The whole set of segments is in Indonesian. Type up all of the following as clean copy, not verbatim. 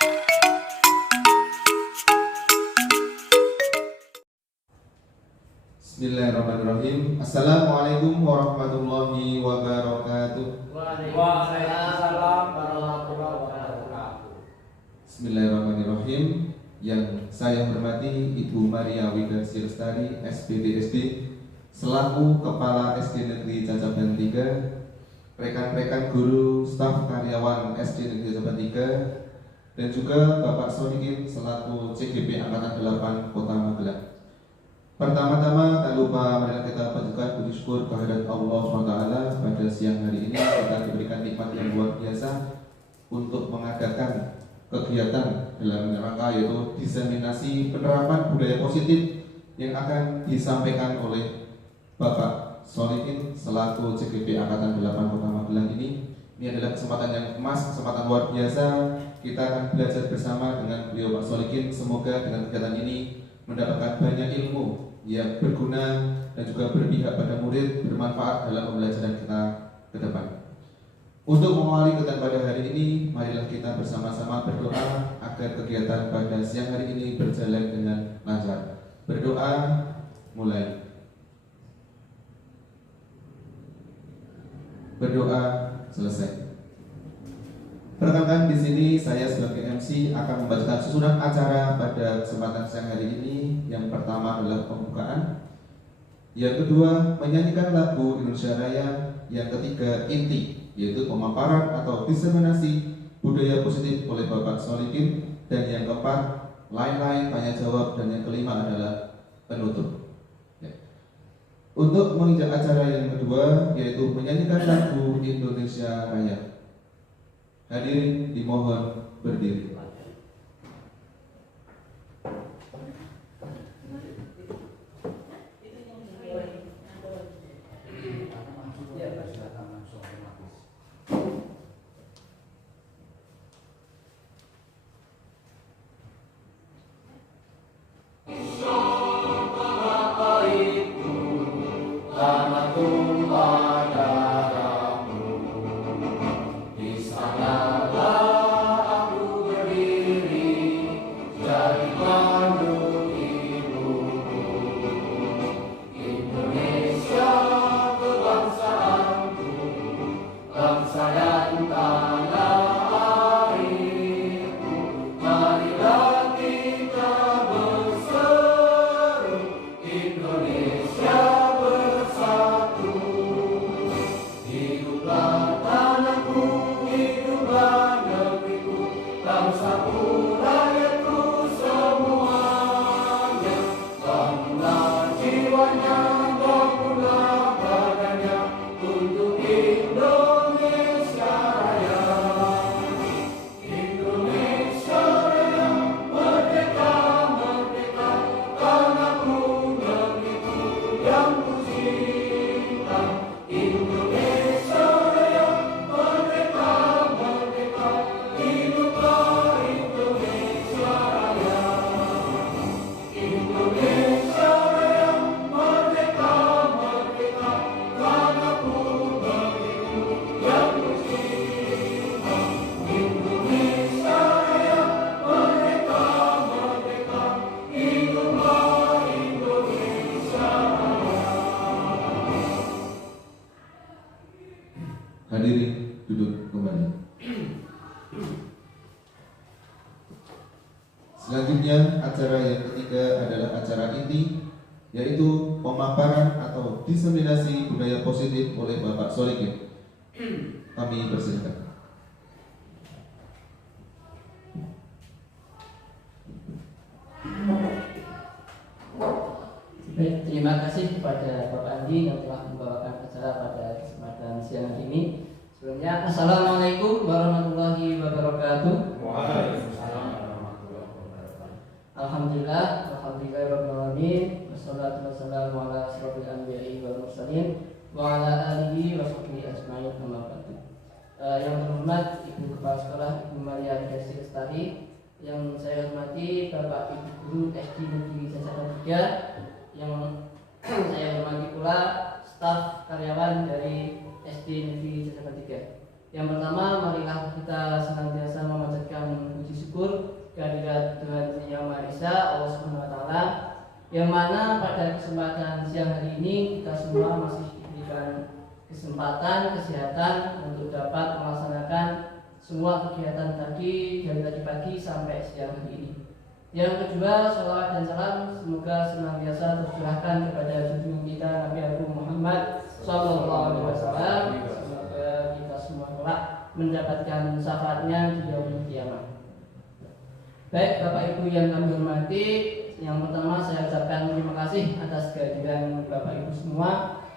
Bismillahirrahmanirrahim. Assalamualaikum warahmatullahi wabarakatuh. Waalaikumsalam warahmatullahi wabarakatuh. Bismillahirrahmanirrahim. Yang saya hormati Ibu Maria Widarsi Lestari, SPDSB, selaku Kepala SD Negeri Cacaban 3, rekan-rekan guru, staf karyawan SD Negeri Cacaban 3, dan juga Bapak Sodikin selaku CGP Angkatan 8 Kota Magelang. Pertama-tama tak lupa marilah kita panjatkan puji syukur kehadirat Allah SWT pada siang hari ini kita diberikan nikmat yang luar biasa untuk mengadakan kegiatan dalam rangka yaitu diseminasi penerapan budaya positif yang akan disampaikan oleh Bapak Solikin selaku CGP Angkatan 8 Kota Magelang ini. Ini adalah kesempatan yang emas, kesempatan luar biasa. Kita akan belajar bersama dengan beliau Pak Solikin. Semoga dengan kegiatan ini mendapatkan banyak ilmu yang berguna dan juga berpihak pada murid, bermanfaat dalam pembelajaran kita ke depan. Untuk mengawali kegiatan pada hari ini, marilah kita bersama-sama berdoa agar kegiatan pada siang hari ini berjalan dengan lancar. Berdoa, mulai. Berdoa, selesai. Perkenalkan di sini saya sebagai MC akan membacakan susunan acara pada kesempatan siang hari ini. Yang pertama adalah pembukaan, yang kedua menyanyikan lagu Indonesia Raya, yang ketiga inti yaitu pemaparan atau diseminasi budaya positif oleh Bapak Solikin, dan yang keempat lain-lain tanya jawab, dan yang kelima adalah penutup. Untuk menginjak acara yang kedua yaitu menyanyikan lagu Indonesia Raya. Hadirin dimohon berdiri. Hadirin duduk kembali. Selanjutnya acara yang ketiga adalah acara inti, yaitu pemaparan atau diseminasi budaya positif oleh Bapak Solikin. Kami persilakan. Baik, terima kasih kepada Bapak Andi yang telah membawakan acara pada kesempatan siang hari ini. Sebelumnya, Assalamualaikum warahmatullahi wabarakatuh. Waalaikumsalam warahmatullahi wabarakatuh. Alhamdulillah, rabbil alamin, wassalatu wassalamu ala asyrofil anbiya'i wal mursalin wa ala alihi wa sahbihi ajma'in, amma ba'du. Yang terhormat Ibu Kepala Sekolah Ibu Maria Widarsi Lestari, yang saya hormati Bapak Ibu Guru SD Negeri Cacaban 3, yang saya hormati pula staf karyawan dari SD Negeri Cacaban 3. Yang pertama, marilah kita senantiasa memanjatkan puji syukur yang mana pada kesempatan siang hari ini kita semua masih diberikan kesempatan kesehatan untuk dapat melaksanakan semua kegiatan tadi dari tadi pagi sampai siang hari ini. Yang kedua, sholawat dan salam semoga senantiasa tercurahkan kepada junjungan kita Nabi Agung Muhammad SAW. Semoga kita semua kelak mendapatkan syafaatnya di yaumul qiyamah. Baik Bapak Ibu yang kami hormati, yang pertama saya ucapkan terima kasih atas kehadiran Bapak Ibu semua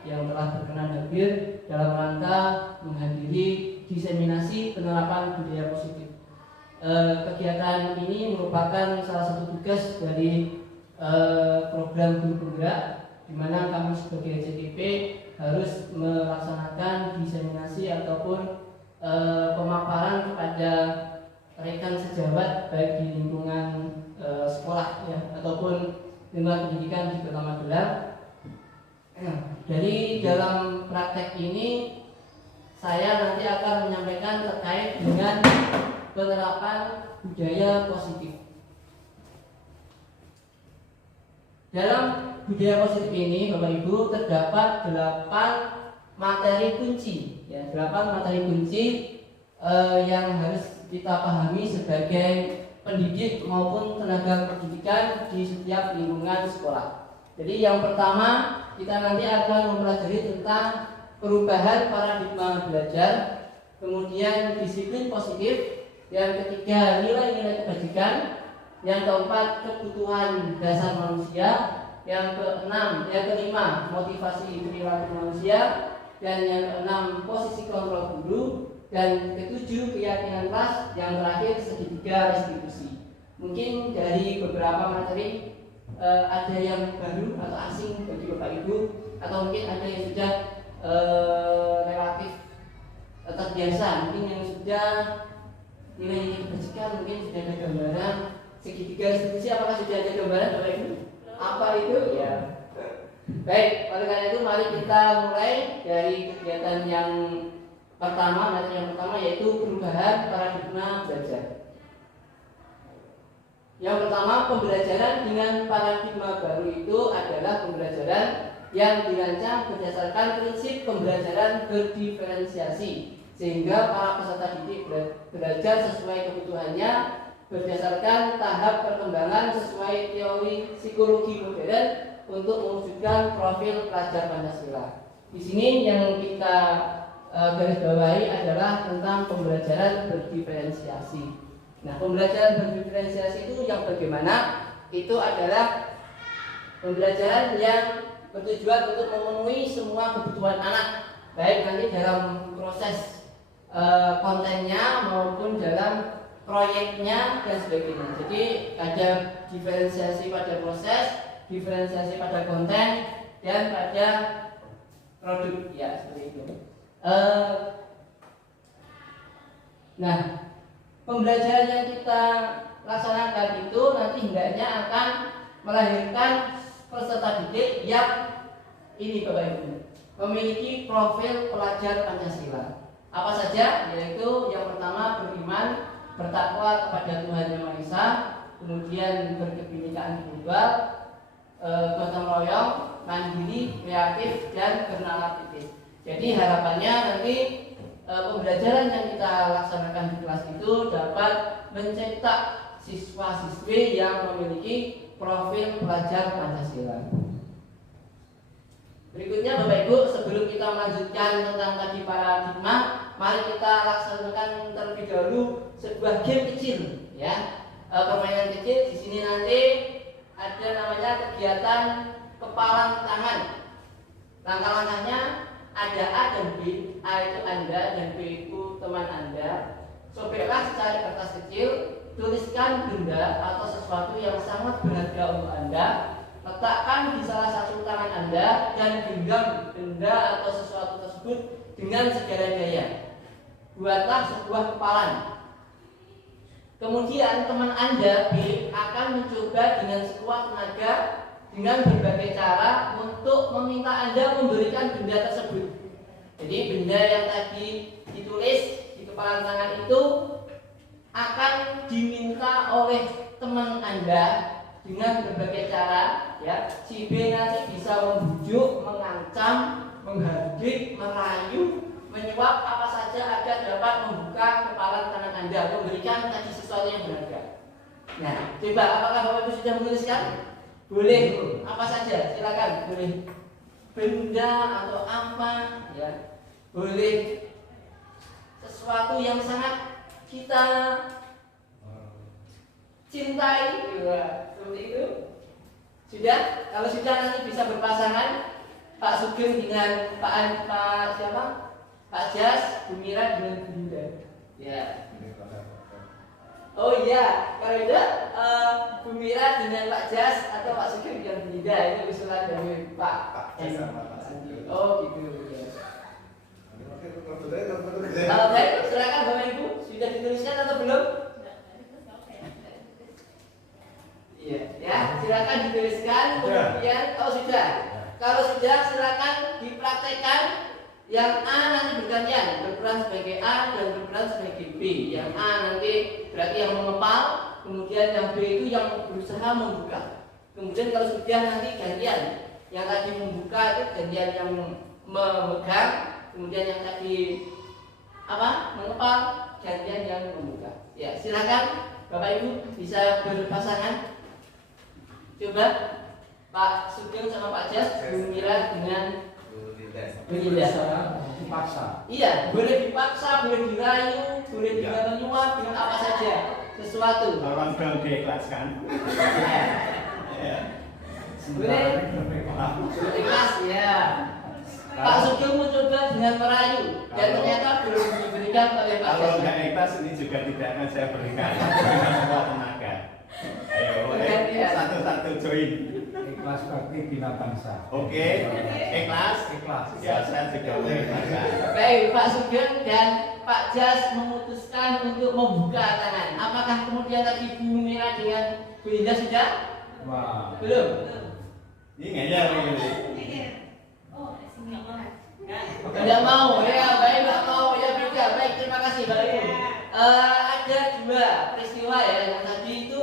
yang telah berkenan hadir dalam rangka menghadiri diseminasi penerapan budaya positif. Kegiatan ini merupakan salah satu tugas dari program Guru Penggerak, di mana kami sebagai CTP harus melaksanakan diseminasi ataupun pemaparan kepada rekan sejawat baik di lingkungan sekolah ya ataupun lingkungan pendidikan di Kota Magelang. Dari dalam praktek ini saya nanti akan menyampaikan terkait dengan penerapan budaya positif. Dalam budaya positif ini Bapak Ibu terdapat 8 materi kunci ya, 8 materi kunci yang harus kita pahami sebagai pendidik maupun tenaga pendidikan di setiap lingkungan sekolah. Jadi yang pertama kita nanti akan mempelajari tentang perubahan paradigma belajar, kemudian disiplin positif, yang ketiga nilai-nilai kebajikan, yang keempat kebutuhan dasar manusia, yang kelima motivasi perilaku manusia, dan yang keenam posisi kontrol guru, dan ketujuh keyakinan kelas, yang terakhir segitiga restitusi. Mungkin dari beberapa materi ada yang baru atau asing bagi Bapak Ibu, atau mungkin ada yang sudah relatif terbiasa, mungkin yang sudah nilai kebajikan, mungkin sudah ada gambaran segitiga restitusi. Apakah sudah ada gambaran Bapak Ibu? Apa itu? Ya. Baik, oleh karena itu mari kita mulai dari kegiatan yang pertama, materi yang pertama yaitu perubahan paradigma belajar. Yang pertama, pembelajaran dengan paradigma baru itu adalah pembelajaran yang dirancang berdasarkan prinsip pembelajaran berdiferensiasi, sehingga para peserta didik belajar sesuai kebutuhannya berdasarkan tahap perkembangan sesuai teori psikologi modern untuk mewujudkan profil pelajar Pancasila. Di sini yang kita garis bawahi adalah tentang pembelajaran berdiferensiasi. Nah, pembelajaran berdiferensiasi itu yang bagaimana? Itu adalah pembelajaran yang bertujuan untuk memenuhi semua kebutuhan anak, baik nanti dalam proses kontennya maupun dalam proyeknya dan sebagainya. Jadi ada diferensiasi pada proses, diferensiasi pada konten, dan pada produk ya, seperti itu. Nah, pembelajaran yang kita laksanakan itu nanti hendaknya akan melahirkan peserta didik yang ini Bapak Ibu memiliki profil pelajar Pancasila. Apa saja? Yaitu yang pertama beriman, bertakwa kepada Tuhan Yang Maha Esa, kemudian berkebinekaan global, gotong royong, mandiri, kreatif, dan bernalatif. Jadi harapannya nanti pembelajaran yang kita laksanakan di kelas itu dapat mencetak siswa-siswi yang memiliki profil pelajar Pancasila. Berikutnya Bapak Ibu, sebelum kita melanjutkan tentang tadi paradigma, mari kita laksanakan terlebih dahulu sebuah game kecil, ya, permainan kecil. Di sini nanti ada namanya kegiatan kepalan tangan. Langkah-langkahnya ada A dan B. A itu Anda dan B itu teman Anda. Sobeklah secari kertas kecil, tuliskan benda atau sesuatu yang sangat berharga untuk Anda. Letakkan di salah satu tangan Anda dan genggam benda atau sesuatu tersebut dengan segala daya. Buatlah sebuah kepalan. Kemudian teman Anda B akan mencoba dengan sekuat tenaga dengan berbagai cara untuk meminta Anda memberikan benda tersebut. Jadi benda yang tadi ditulis di kepalan tangan itu akan diminta oleh teman Anda dengan berbagai cara, ya, si B nanti bisa membujuk, mengancam, menghardik, merayu, menyuap apa saja agar dapat membuka kepala tangan Anda, memberikan tadi sesuatu yang berharga. Nah, coba apakah Bapak Ibu sudah menuliskan? Boleh apa saja, silakan. Boleh benda atau apa, ya. Boleh sesuatu yang sangat kita cintai, ya, seperti itu. Sudah? Kalau sudah nanti bisa berpasangan Pak Sugeng dengan Pak siapa? Pak Jas, Bu Mira dengan Bu Linda. Ya. Oh iya, kalau tidak Bu Mira dengan Pak Jas atau Pak Sugeng dengan Bu Linda, ini usulan dari Pak Jas sama Pak Sandi. Oh gitu. Ya. Kalau Kalau baik, silakan Bapak Ibu, sudah dituliskan atau belum? Iya, ya, silakan dituliskan. Kemudian, oh sudah. Kalau sudah, silakan dipraktekkan. Yang A nanti bergantian, berperan sebagai A dan berperan sebagai B. Yang A nanti berarti yang mengepal, kemudian yang B itu yang berusaha membuka. Kemudian kalau sudah nanti gantian, yang tadi membuka itu gantian yang memegang, kemudian yang tadi apa? Mengepal, gantian yang membuka. Ya, silakan Bapak Ibu bisa berpasangan. Coba Pak Sugeng sama Pak Jas, Bu Mira dengan Bu Linda. Dipaksa. Iya, boleh dipaksa, boleh dirayu, boleh dengan menyuap, dengan apa saja, sesuatu. Orang sudah diikhlaskan. Boleh ikhlas ya. Pak Sugeng mencoba dengan merayu dan ternyata belum diberikan oleh Pak Kalau Jas. nggak ikhlas ini juga tidak akan saya berikan. Berikan semua tenaga. Ayo, satu-satu join. Ikhlas bakti bina bangsa. Oke, ikhlas. Ikhlas. Ya, saya juga mengikhlaskan. Baik, Pak Sugeng dan Pak Jas memutuskan untuk membuka tangan. Apakah kemudian tadi Bu Mira dengan Bu Linda sudah? Wah. Belum. Ini ngeyel ini. Tidak mau, ya baik nggak mau, ya beda. Baik, terima kasih Bapak Ibu. Ada dua peristiwa ya yang tadi itu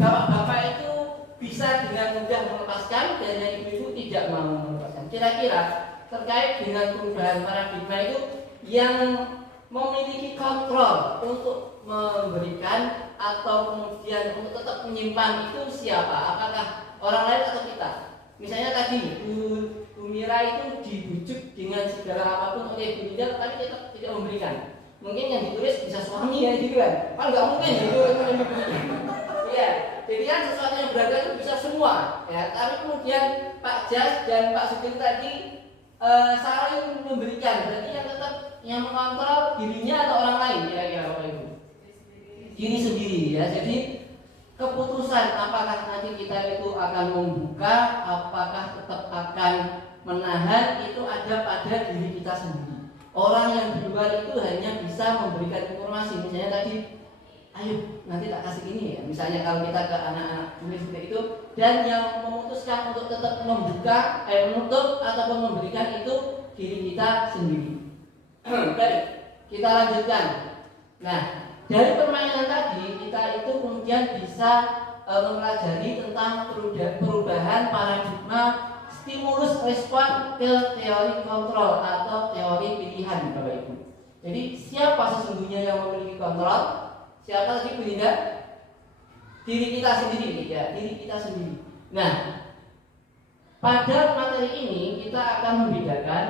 bapak-bapak itu bisa dengan mudah melepaskan dan yang ibu-ibu tidak mau melepaskan. Kira-kira terkait dengan perubahan paradigma itu yang memiliki kontrol untuk memberikan atau kemudian untuk tetap menyimpan itu siapa? Apakah orang lain atau kita? Misalnya tadi Bu Mira itu dibujuk dengan segala apapun oleh Bu Linda, tapi tetap tidak memberikan. Mungkin yang ditulis bisa suami ya gitu kan? Kan nggak mungkin gitu yang diberikan. Iya, jadi kan sesuatu yang berharga itu bisa semua. Ya, tapi kemudian Pak Jas dan Pak Sugeng tadi saling memberikan. Berarti yang tetap yang mengontrol dirinya atau orang lain ya Bapak Ibu. Diri sendiri ya. Jadi keputusan apakah nanti kita itu akan membuka, apakah tetap akan menahan itu ada pada diri kita sendiri. Orang yang di luar itu hanya bisa memberikan informasi. Misalnya tadi, ayo nanti tak kasih ini ya. Misalnya kalau kita ke anak-anak tulis seperti itu, dan yang memutuskan untuk tetap membuka, menutup ataupun memberikan itu diri kita sendiri. Baik, kita lanjutkan. Nah, dari permainan tadi kita itu kemudian bisa mempelajari tentang perubahan paradigma stimulus respon ke teori kontrol atau teori pilihan Bapak Ibu. Jadi siapa sesungguhnya yang memiliki kontrol? Siapa tadi Bu Linda? Diri kita sendiri ya, diri kita sendiri. Nah, pada materi ini kita akan membedakan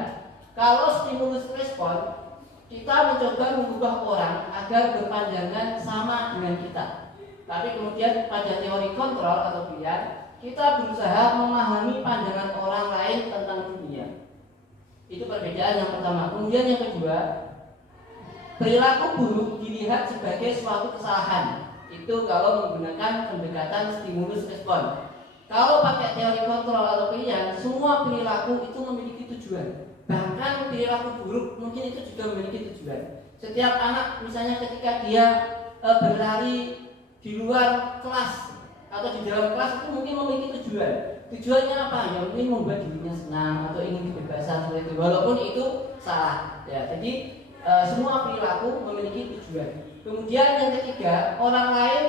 kalau stimulus respon kita mencoba mengubah orang agar berpandangan sama dengan kita. Tapi kemudian pada teori kontrol atau pilihan kita berusaha memahami pandangan orang lain tentang dunia. Itu perbedaan yang pertama. Kemudian yang kedua, perilaku buruk dilihat sebagai suatu kesalahan. Itu kalau menggunakan pendekatan stimulus respon. Kalau pakai teori kontrol atau pilihan, semua perilaku itu memiliki tujuan. Bahkan perilaku buruk mungkin itu juga memiliki tujuan. Setiap anak misalnya ketika dia berlari di luar kelas atau di dalam kelas itu mungkin memiliki tujuan. Tujuannya apa? Ya mungkin membuat dirinya senang atau ingin kebebasan seperti itu. Walaupun itu salah. Ya, jadi semua perilaku memiliki tujuan. Kemudian yang ketiga, orang lain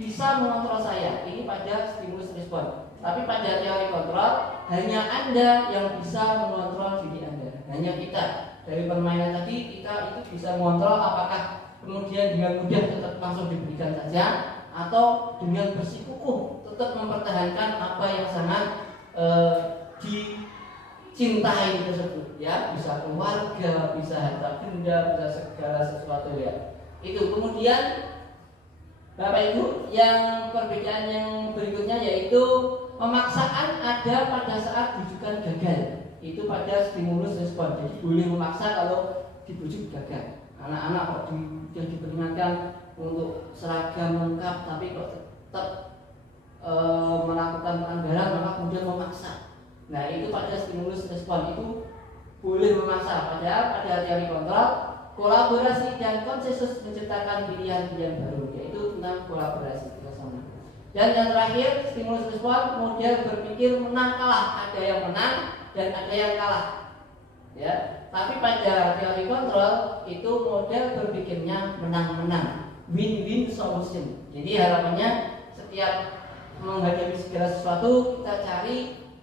bisa mengontrol saya. Ini pada stimulus respon. Tapi pada teori kontrol, hanya Anda yang bisa mengontrol diri Anda. Hanya kita. Dari permainan tadi, kita itu bisa mengontrol apakah kemudian dengan mudah tetap langsung diberikan saja, atau dengan bersikukuh tetap mempertahankan apa yang sangat dicintai tersebut, ya, bisa keluarga, bisa harta benda, bisa segala sesuatu, ya. Itu kemudian Bapak Ibu, yang perbedaan yang berikutnya yaitu pemaksaan ada pada saat bujukan gagal. Itu pada stimulus respon. Jadi boleh memaksa kalau dibujuk gagal. Anak-anak kok sudah diperingatkan untuk seragam lengkap tapi kok tetap melakukan pelanggaran, maka kemudian memaksa. Nah, itu pada stimulus respon itu boleh memaksa. Pada teori kontrol, kolaborasi dan konsensus menciptakan pilihan-pilihan baru, yaitu tentang kolaborasi bersama. Dan yang terakhir, stimulus respon, model berpikir menang kalah, ada yang menang dan ada yang kalah. Ya, tapi pada teori kontrol itu model berpikirnya menang-menang, win-win solution. Jadi harapannya setiap menghadapi segala sesuatu kita cari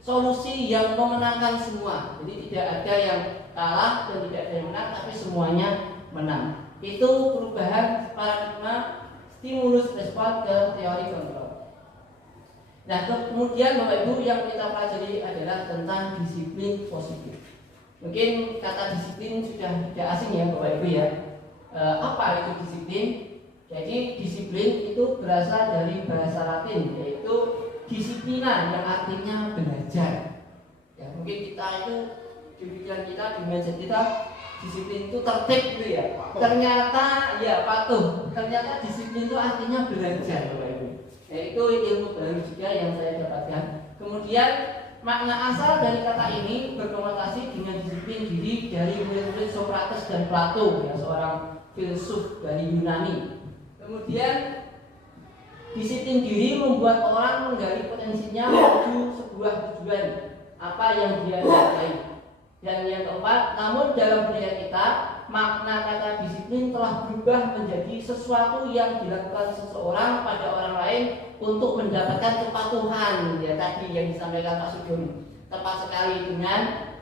solusi yang memenangkan semua. Jadi tidak ada yang kalah dan tidak ada yang menang, tapi semuanya menang. Itu perubahan paradigma stimulus respon ke teori kontrol. Nah, kemudian Bapak Ibu yang kita pelajari adalah tentang disiplin positif. Mungkin kata disiplin sudah tidak asing ya Bapak Ibu ya. Apa itu disiplin? Jadi disiplin itu berasal dari bahasa Latin, yaitu disiplina, yang artinya belajar. Ya, mungkin kita itu di pikiran kita, di mindset kita, disiplin itu tertib gitu ya. Ternyata ya patuh. Ternyata disiplin itu artinya belajar Bapak Ibu. Yaitu ilmu baru juga yang saya dapatkan. Kemudian makna asal dari kata ini berkonotasi dengan disiplin diri dari murid-murid Socrates dan Plato, ya, seorang filsuf dari Yunani. Kemudian disiplin diri membuat orang menggali potensinya menuju sebuah tujuan apa yang dia capai. Dan yang keempat, namun dalam budaya kita, makna kata disiplin telah berubah menjadi sesuatu yang dilakukan seseorang pada orang lain untuk mendapatkan kepatuhan. Ya, tadi yang disampaikan Pak Sugeng tepat sekali dengan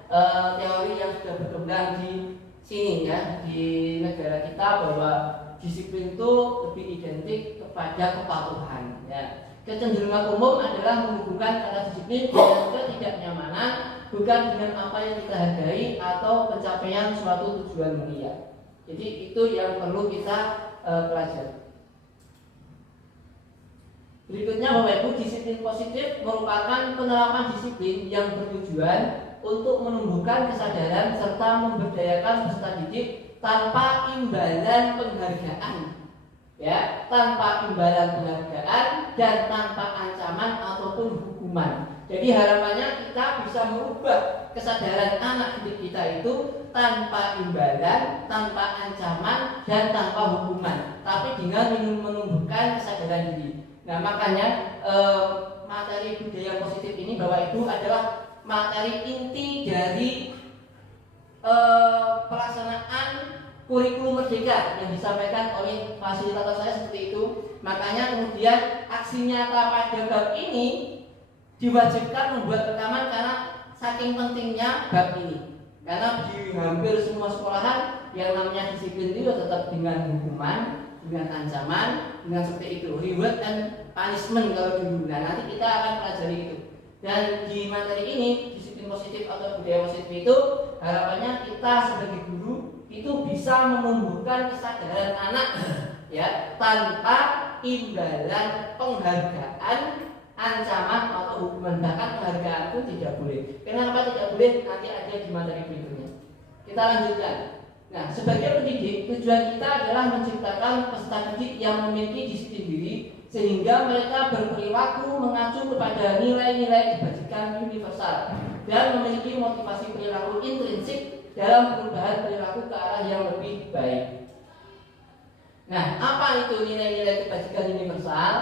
teori yang sudah berkembang di sini ya, di negara kita, bahwa disiplin itu lebih identik kepada kepatuhan. Ya. Kecenderungan umum adalah menghubungkan kata disiplin dengan ketidaknyamanan, bukan dengan apa yang kita hargai atau pencapaian suatu tujuan mulia. Jadi itu yang perlu kita pelajari. Berikutnya Bapak Ibu, disiplin positif merupakan penerapan disiplin yang bertujuan untuk menumbuhkan kesadaran serta memberdayakan peserta didik tanpa imbalan penghargaan. Ya, tanpa imbalan penghargaan dan tanpa ancaman ataupun hukuman. Jadi harapannya kita bisa merubah kesadaran anak didik kita itu tanpa imbalan, tanpa ancaman, dan tanpa hukuman, tapi dengan menumbuhkan kesadaran diri. Nah, makanya materi budaya positif ini Bapak Ibu adalah materi inti dari pelaksanaan kurikulum merdeka yang disampaikan oleh fasilitator saya seperti itu. Makanya kemudian aksi nyata pada bab ini diwajibkan membuat rekaman karena saking pentingnya bab ini. Karena di hampir semua sekolahan yang namanya disiplin itu tetap dengan hukuman, dengan ancaman, dengan seperti itu, reward and punishment kalau dulu. Nah, nanti kita akan pelajari itu. Dan di materi ini, disiplin positif atau budaya positif itu, harapannya kita sebagai guru itu bisa menumbuhkan kesadaran anak ya, tanpa imbalan penghargaan, ancaman atau hukuman. Bahkan penghargaan pun tidak boleh. Kenapa tidak boleh? Nanti ada di materi berikutnya. Kita lanjutkan. Nah, sebagai pendidik, tujuan kita adalah menciptakan peserta didik yang memiliki disiplin diri sehingga mereka berperilaku mengacu kepada nilai-nilai kebajikan universal dan memiliki motivasi perilaku intrinsik dalam perubahan perilaku ke arah yang lebih baik. Nah, apa itu nilai-nilai kebajikan universal?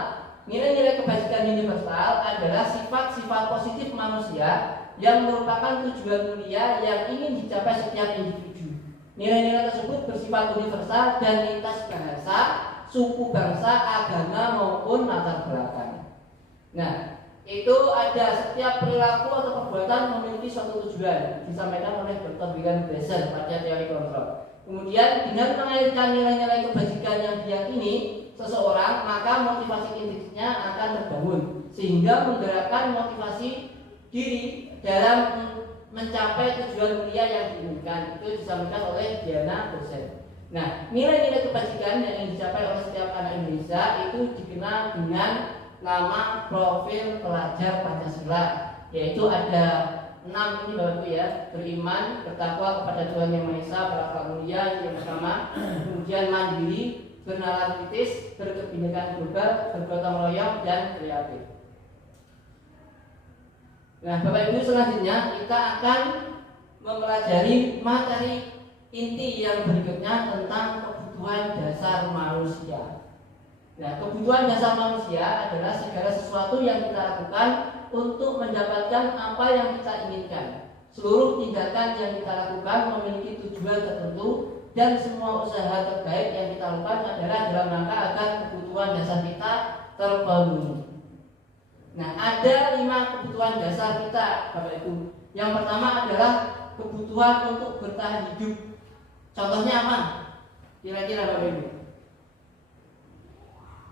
Nilai-nilai kebajikan universal adalah sifat-sifat positif manusia yang merupakan tujuan mulia yang ingin dicapai setiap individu. Nilai-nilai tersebut bersifat universal dan lintas bahasa, suku, bangsa, agama maupun latar belakang. Nah, itu ada setiap perilaku atau perbuatan memiliki suatu tujuan, disampaikan oleh Dr. William Glasser pada teori kontrol. Kemudian dengan mengaitkan nilai-nilai kebajikan yang diyakini seseorang, maka motivasi intrinsiknya akan terbangun sehingga menggerakkan motivasi diri dalam mencapai tujuan mulia yang diinginkan. Itu disampaikan oleh Diana Dosen. Nah, nilai-nilai kebajikan yang dicapai oleh setiap anak Indonesia itu dikenal dengan nama profil pelajar Pancasila, yaitu ada 6 ini Bapak Ibu ya: beriman, bertakwa kepada Tuhan Yang Maha Esa, berakhlak mulia yang pertama, kemudian mandiri, bernalar kritis, berkebinekaan global, bergotong royong, dan kreatif. Nah, Bapak Ibu, selanjutnya kita akan mempelajari materi inti yang berikutnya tentang kebutuhan dasar manusia. Nah, kebutuhan dasar manusia adalah segala sesuatu yang kita lakukan untuk mendapatkan apa yang kita inginkan. Seluruh tindakan yang kita lakukan memiliki tujuan tertentu dan semua usaha terbaik yang kita lakukan adalah dalam rangka agar kebutuhan dasar kita terpenuhi. Nah, ada 5 kebutuhan dasar kita, Bapak Ibu. Yang pertama adalah kebutuhan untuk bertahan hidup. Contohnya apa? Kira-kira Bapak Ibu?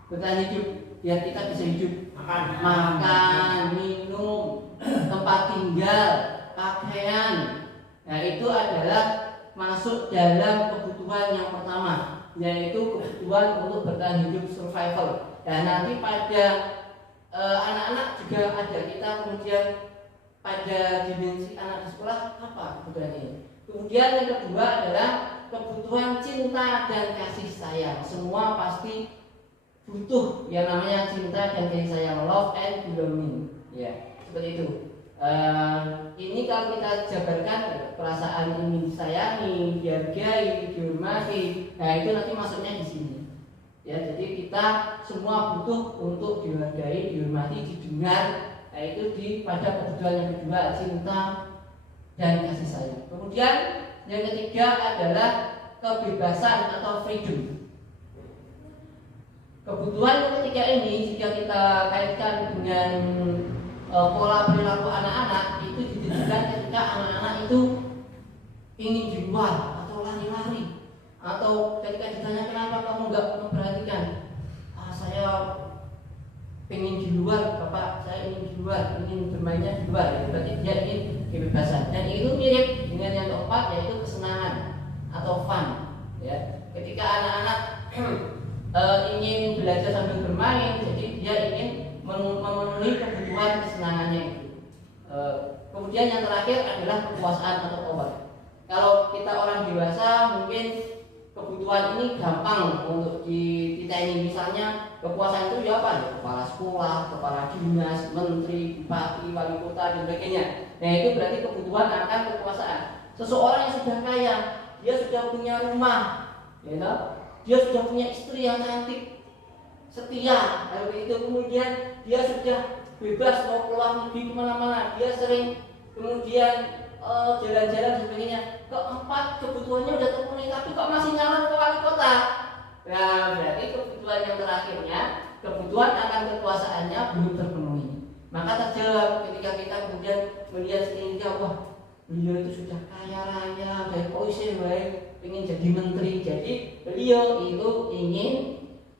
Bertahan hidup, biar kita bisa hidup. Makan, minum, tempat tinggal, pakaian. Nah, itu adalah masuk dalam kebutuhan yang pertama, yaitu kebutuhan untuk bertahan hidup, survival. Dan nanti pada anak-anak juga ada, kita kemudian pada dimensi anak di sekolah apa kebutuhannya. Kemudian yang kedua adalah kebutuhan cinta dan kasih sayang. Semua pasti butuh yang namanya cinta dan kasih sayang, love and belonging, ya seperti itu. Ini kalau kita jabarkan, perasaan ingin disayangi, dihargai, dihormati, nah itu nanti masuknya di sini. Ya, jadi kita semua butuh untuk dihargai, dihormati, didengar. Nah itu pada kebutuhan yang kedua, cinta dan kasih sayang. Kemudian yang ketiga adalah kebebasan atau freedom. Kebutuhan yang ketiga ini jika kita kaitkan dengan pola perilaku anak-anak, itu ditujukan ketika anak-anak itu ingin di luar atau lari-lari, atau ketika ditanya kenapa kamu nggak memperhatikan, saya pengen di luar Bapak, saya ingin di luar, ingin bermainnya di luar, itu berarti dia ingin kebebasan. Dan itu mirip dengan yang keempat, yaitu kesenangan atau fun. Ya, ketika anak-anak ingin belajar sambil bermain, jadi dia ingin memenuhi kebutuhan kesenangannya itu. Kemudian yang terakhir adalah kepuasan atau power. Kalau kita orang dewasa mungkin kebutuhan ini gampang untuk ditanya, misalnya kepuasan itu ya apa? Ya, kepala sekolah, kepala dinas, menteri, bupati, wali kota dan sebagainya. Nah itu berarti kebutuhan akan kekuasaan. Seseorang yang sudah kaya, dia sudah punya rumah, ya toh? Dia sudah punya istri yang cantik, setia, itu kemudian dia sudah bebas mau keluar negeri kemana-mana, dia sering kemudian jalan-jalan dan sebagainya. Keempat kebutuhannya udah terpenuhi, tapi kok masih nyalon ke wali kota? Nah berarti kebutuhan yang terakhirnya, kebutuhan akan kekuasaannya belum terpenuhi. Maka terjawab ketika kita kemudian melihat sekelilingnya, wah beliau itu sudah kaya raya, dari polisi baik, ingin jadi menteri. Jadi beliau itu ingin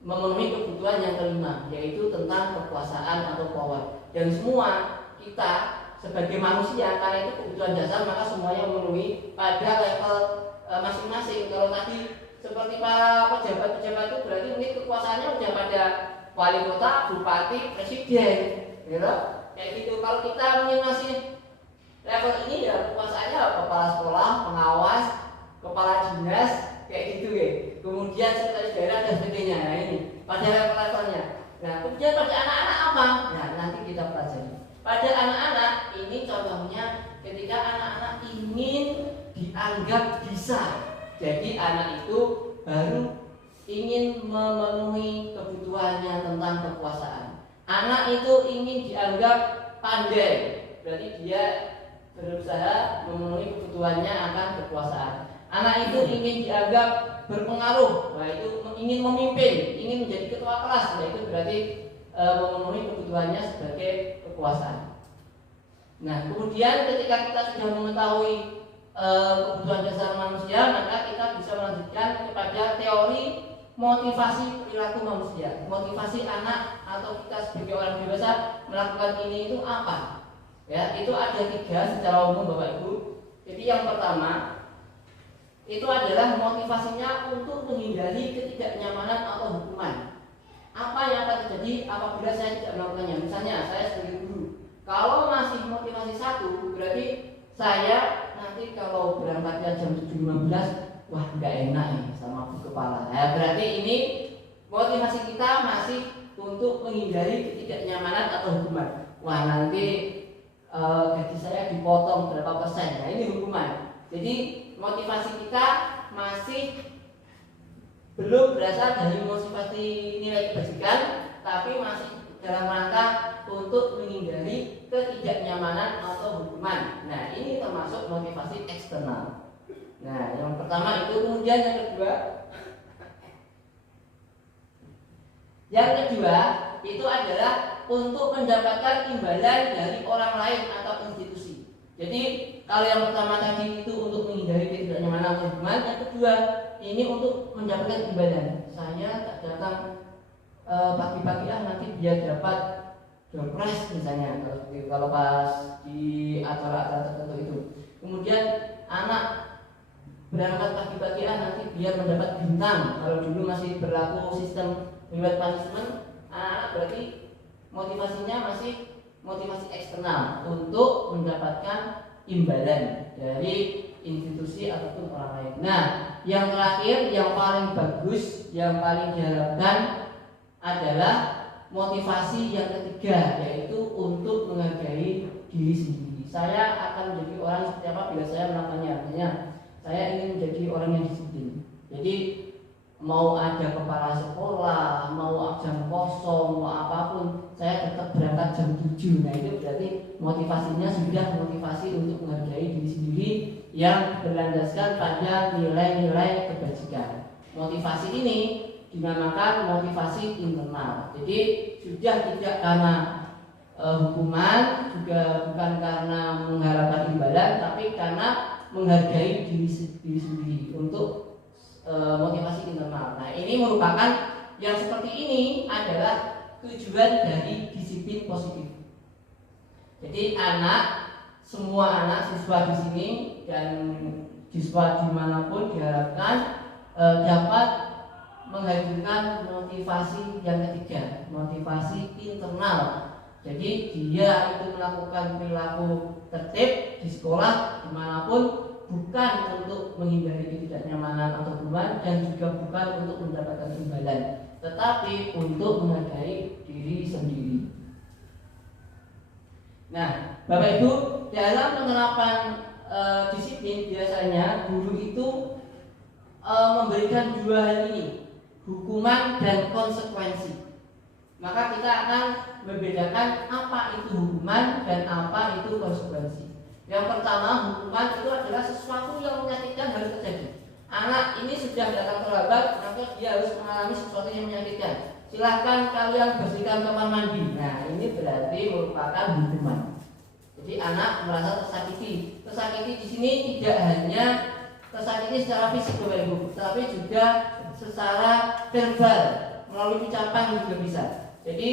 memenuhi kebutuhan yang kelima, yaitu tentang kekuasaan atau power. Dan semua kita sebagai manusia, karena itu kebutuhan dasar, maka semuanya memenuhi pada level masing-masing. Kalau tadi seperti para pejabat-pejabat itu berarti mungkin kekuasaannya udah pada wali kota, bupati, presiden, gitu. Kayak gitu. Kalau kita masih level ini ya kekuasaannya kepala sekolah, pengawas, kepala dinas, kayak gitu ya. Kemudian sekretaris daerah dan sebagainya. Nah ini pada level-levelnya. Nah kemudian pada anak-anak apa? Nah nanti kita pelajari. Pada anak-anak ini contohnya ketika anak-anak ingin dianggap bisa. Jadi anak itu baru ingin memenuhi kebutuhannya tentang kekuasaan. Anak itu ingin dianggap pandai. Berarti dia berusaha memenuhi kebutuhannya akan kekuasaan. Anak itu ingin dianggap berpengaruh, nah itu ingin memimpin, ingin menjadi ketua kelas, nah itu berarti memenuhi kebutuhannya sebagai kekuasaan. Nah, kemudian ketika kita sudah mengetahui kebutuhan dasar manusia, maka kita bisa melanjutkan kepada teori motivasi perilaku manusia. Motivasi anak atau kita sebagai orang dewasa melakukan ini itu apa? Ya, itu ada 3 secara umum Bapak Ibu. Jadi yang pertama itu adalah motivasinya untuk menghindari ketidaknyamanan atau hukuman. Apa yang akan terjadi apabila saya tidak melakukannya? Misalnya saya sebagai guru, kalau masih motivasi 1, berarti saya nanti kalau berangkatnya jam 7.15, wah nggak enak nih sama bu kepala. Nah, berarti ini motivasi kita masih untuk menghindari ketidaknyamanan atau hukuman. Wah nanti gaji saya dipotong berapa persen. Nah ini hukuman. Jadi motivasi kita masih belum berasal dari motivasi nilai kebajikan, tapi masih dalam rangka untuk menghindari ketidaknyamanan atau hukuman. Nah ini termasuk motivasi eksternal. Nah yang pertama itu. Kemudian yang kedua itu adalah untuk mendapatkan imbalan dari orang lain atau institusi. Jadi kalau yang pertama tadi itu untuk menghindari ketidaknyamanan atau hukuman, yang kedua ini untuk mendapatkan imbalan. Saya tak datang pagi-pagi nanti biar dapat dompres misalnya, kalau pas di acara-acara tertentu itu. Kemudian anak berangkat pagi-pagi nanti biar mendapat bintang. Kalau dulu masih berlaku sistem reward punishment, anak berarti motivasinya masih motivasi eksternal untuk mendapatkan imbalan dari institusi ataupun orang lain. Nah, yang terakhir, yang paling bagus, yang paling diharapkan adalah motivasi yang ketiga, yaitu untuk menghargai diri sendiri. Saya akan menjadi orang seperti apa bila saya melakukannya. Artinya, saya ingin menjadi orang yang disiplin. Jadi mau ada kepala sekolah, mau jam kosong, mau apapun, saya tetap berangkat jam 7. Nah itu berarti motivasinya sudah motivasi untuk menghargai diri sendiri yang berlandaskan pada nilai-nilai kebajikan. Motivasi ini dinamakan motivasi internal. Jadi sudah tidak karena hukuman, juga bukan karena mengharapkan imbalan, tapi karena menghargai diri sendiri untuk motivasi internal. Nah ini merupakan yang seperti ini adalah tujuan dari disiplin positif. Jadi semua anak siswa di sini dan siswa dimanapun diharapkan dapat menghadirkan motivasi yang ketiga, motivasi internal. Jadi dia itu melakukan perilaku tertib di sekolah dimanapun, bukan untuk menghindari ketidaknyamanan atau hukuman, dan juga bukan untuk mendapatkan imbalan, tetapi untuk menghargai diri sendiri. Nah, Bapak Ibu, dalam penerapan disiplin biasanya guru itu memberikan 2 hal ini, hukuman dan konsekuensi. Maka kita akan membedakan apa itu hukuman dan apa itu konsekuensi. Yang pertama, hukuman itu adalah sesuatu yang menyakitkan harus terjadi. Anak ini sudah datang terlambat, maka dia harus mengalami sesuatu yang menyakitkan. Silahkan kalian bersihkan kamar mandi. Nah, ini berarti merupakan hukuman. Jadi anak merasa tersakiti. Tersakiti di sini tidak hanya tersakiti secara fisik, Bapak Ibu, tetapi juga secara verbal, melalui ucapan juga bisa. Jadi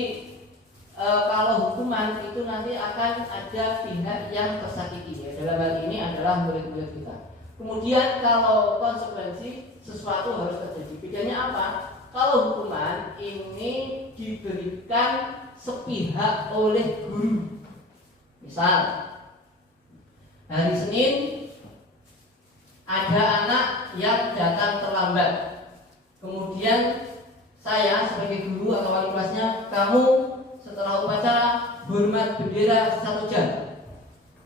kalau hukuman itu nanti akan ada pihak yang tersakiti, ya. Dalam hal ini adalah murid-murid kita. Kemudian kalau konsekuensi, sesuatu harus terjadi. Bedanya apa? Kalau hukuman ini diberikan sepihak oleh guru. Misal hari Senin ada anak yang datang terlambat. Kemudian saya sebagai guru atau wali kelasnya, kamu setelah upacara hormat bendera 1 jam.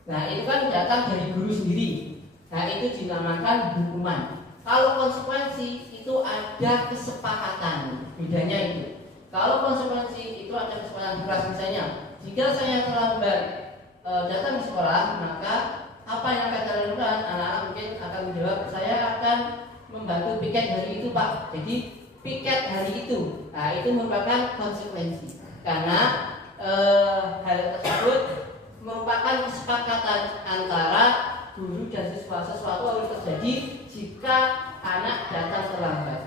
Nah itu kan datang dari guru sendiri. Nah itu dinamakan hukuman. Kalau konsekuensi itu ada kesepakatan. Bedanya itu. Kalau konsekuensi itu ada kesepakatan kelas, misalnya jika saya terlambat datang di sekolah, maka apa yang akan saya lakukan? Anak-anak mungkin akan menjawab, saya akan membantu piket hari itu Pak. Jadi piket hari itu, nah itu merupakan konsekuensi. karena hal tersebut merupakan kesepakatan antara guru dan siswa. Sesuatu harus terjadi jika anak datang terlambat.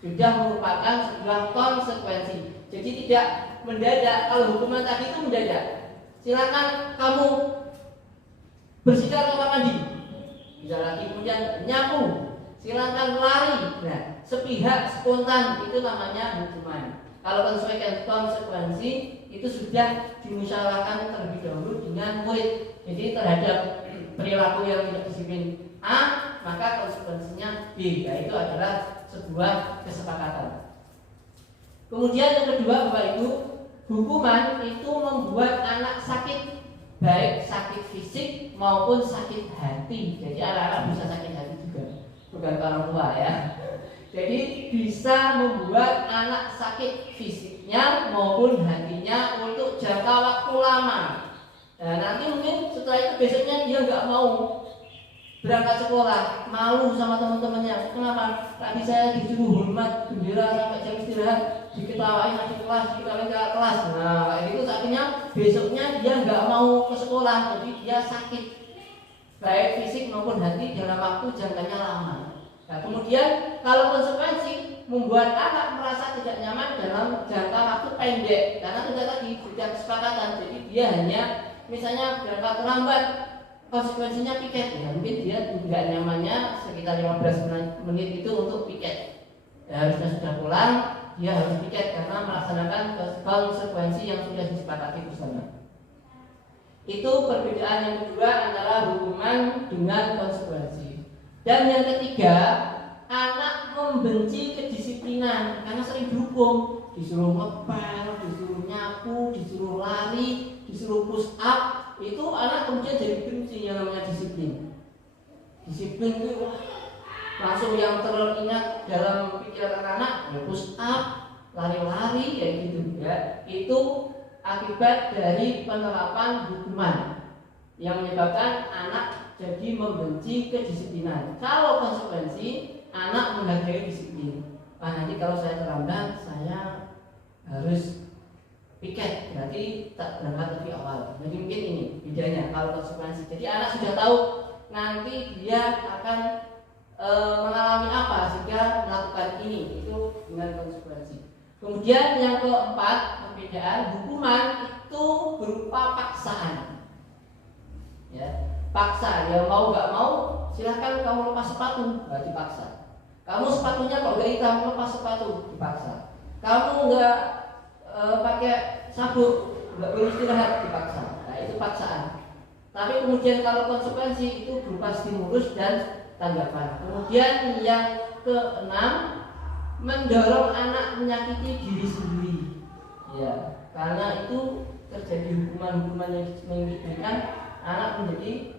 Sudah merupakan sebuah konsekuensi. Jadi tidak mendadak. Kalau hukuman tadi itu mendadak. Silakan kamu bersihkan kamar mandi. Bisa lagi kemudian nyapu. Silakan lari. Nah, sepihak spontan itu namanya hukuman. Kalau konsekuensi itu sudah dimusyawarahkan terlebih dahulu dengan murid. Jadi terhadap perilaku yang tidak disiplin A, maka konsekuensinya B. Yaitu adalah sebuah kesepakatan. Kemudian yang kedua, Bapak Ibu, hukuman itu membuat anak sakit, baik sakit fisik maupun sakit hati. Jadi anak-anak bisa sakit hati juga, bukan orang tua ya. Jadi bisa membuat anak sakit fisiknya maupun hatinya untuk jangka waktu lama. Nah, nanti mungkin setelah itu besoknya dia nggak mau berangkat sekolah, malu sama teman-temannya. Kenapa? Tadi saya disuruh hormat bendera sampai jam istirahat, diketawain adik kelas, diketawain kakak kelas. Nah, itu artinya besoknya dia nggak mau ke sekolah, jadi dia sakit, baik fisik maupun hati dalam waktu jangkanya lama. Nah, kemudian kalau konsekuensi membuat anak merasa tidak nyaman dalam jangka waktu pendek, karena sudah tadi sudah kesepakatan, jadi dia hanya misalnya berangkat terlambat, konsekuensinya piket. Ya, mungkin dia tidak nyamannya sekitar 15 menit itu untuk piket. Ya, harusnya sudah pulang, dia harus piket karena melaksanakan konsekuensi yang sudah disepakati bersama. Itu perbedaan yang kedua antara hukuman dengan konsekuensi. Dan yang ketiga, anak membenci kedisiplinan karena sering dihukum, disuruh ngepel, disuruh nyapu, disuruh lari, disuruh push up. Itu anak kemudian jadi benci yang namanya disiplin. Disiplin itu langsung yang teringat dalam pikiran anak ya push up, lari-lari kayak gitu ya. Itu akibat dari penerapan hukuman yang menyebabkan anak jadi membenci kedisiplinan. Kalau konsekuensi, anak menghargai disiplin. Nanti kalau saya terlambat, saya harus piket, berarti tak berangkat lebih awal. Jadi mungkin ini bedanya kalau konsekuensi. Jadi anak sudah tahu nanti dia akan mengalami apa sehingga melakukan ini, itu dengan konsekuensi. Kemudian yang keempat, perbedaan hukuman itu berupa paksaan. Ya, paksa, ya mau nggak mau silahkan kamu lepas sepatu, nggak dipaksa. Kamu sepatunya kok gak hitam, lepas sepatu, dipaksa. Kamu nggak pakai sabuk, nggak boleh istirahat, dipaksa. Nah, itu paksaan. Tapi kemudian kalau konsekuensi itu berupa stimulus dan tanggapan. Kemudian yang keenam, mendorong anak menyakiti diri sendiri. Ya, karena itu terjadi hukuman-hukuman yang diberikan, anak menjadi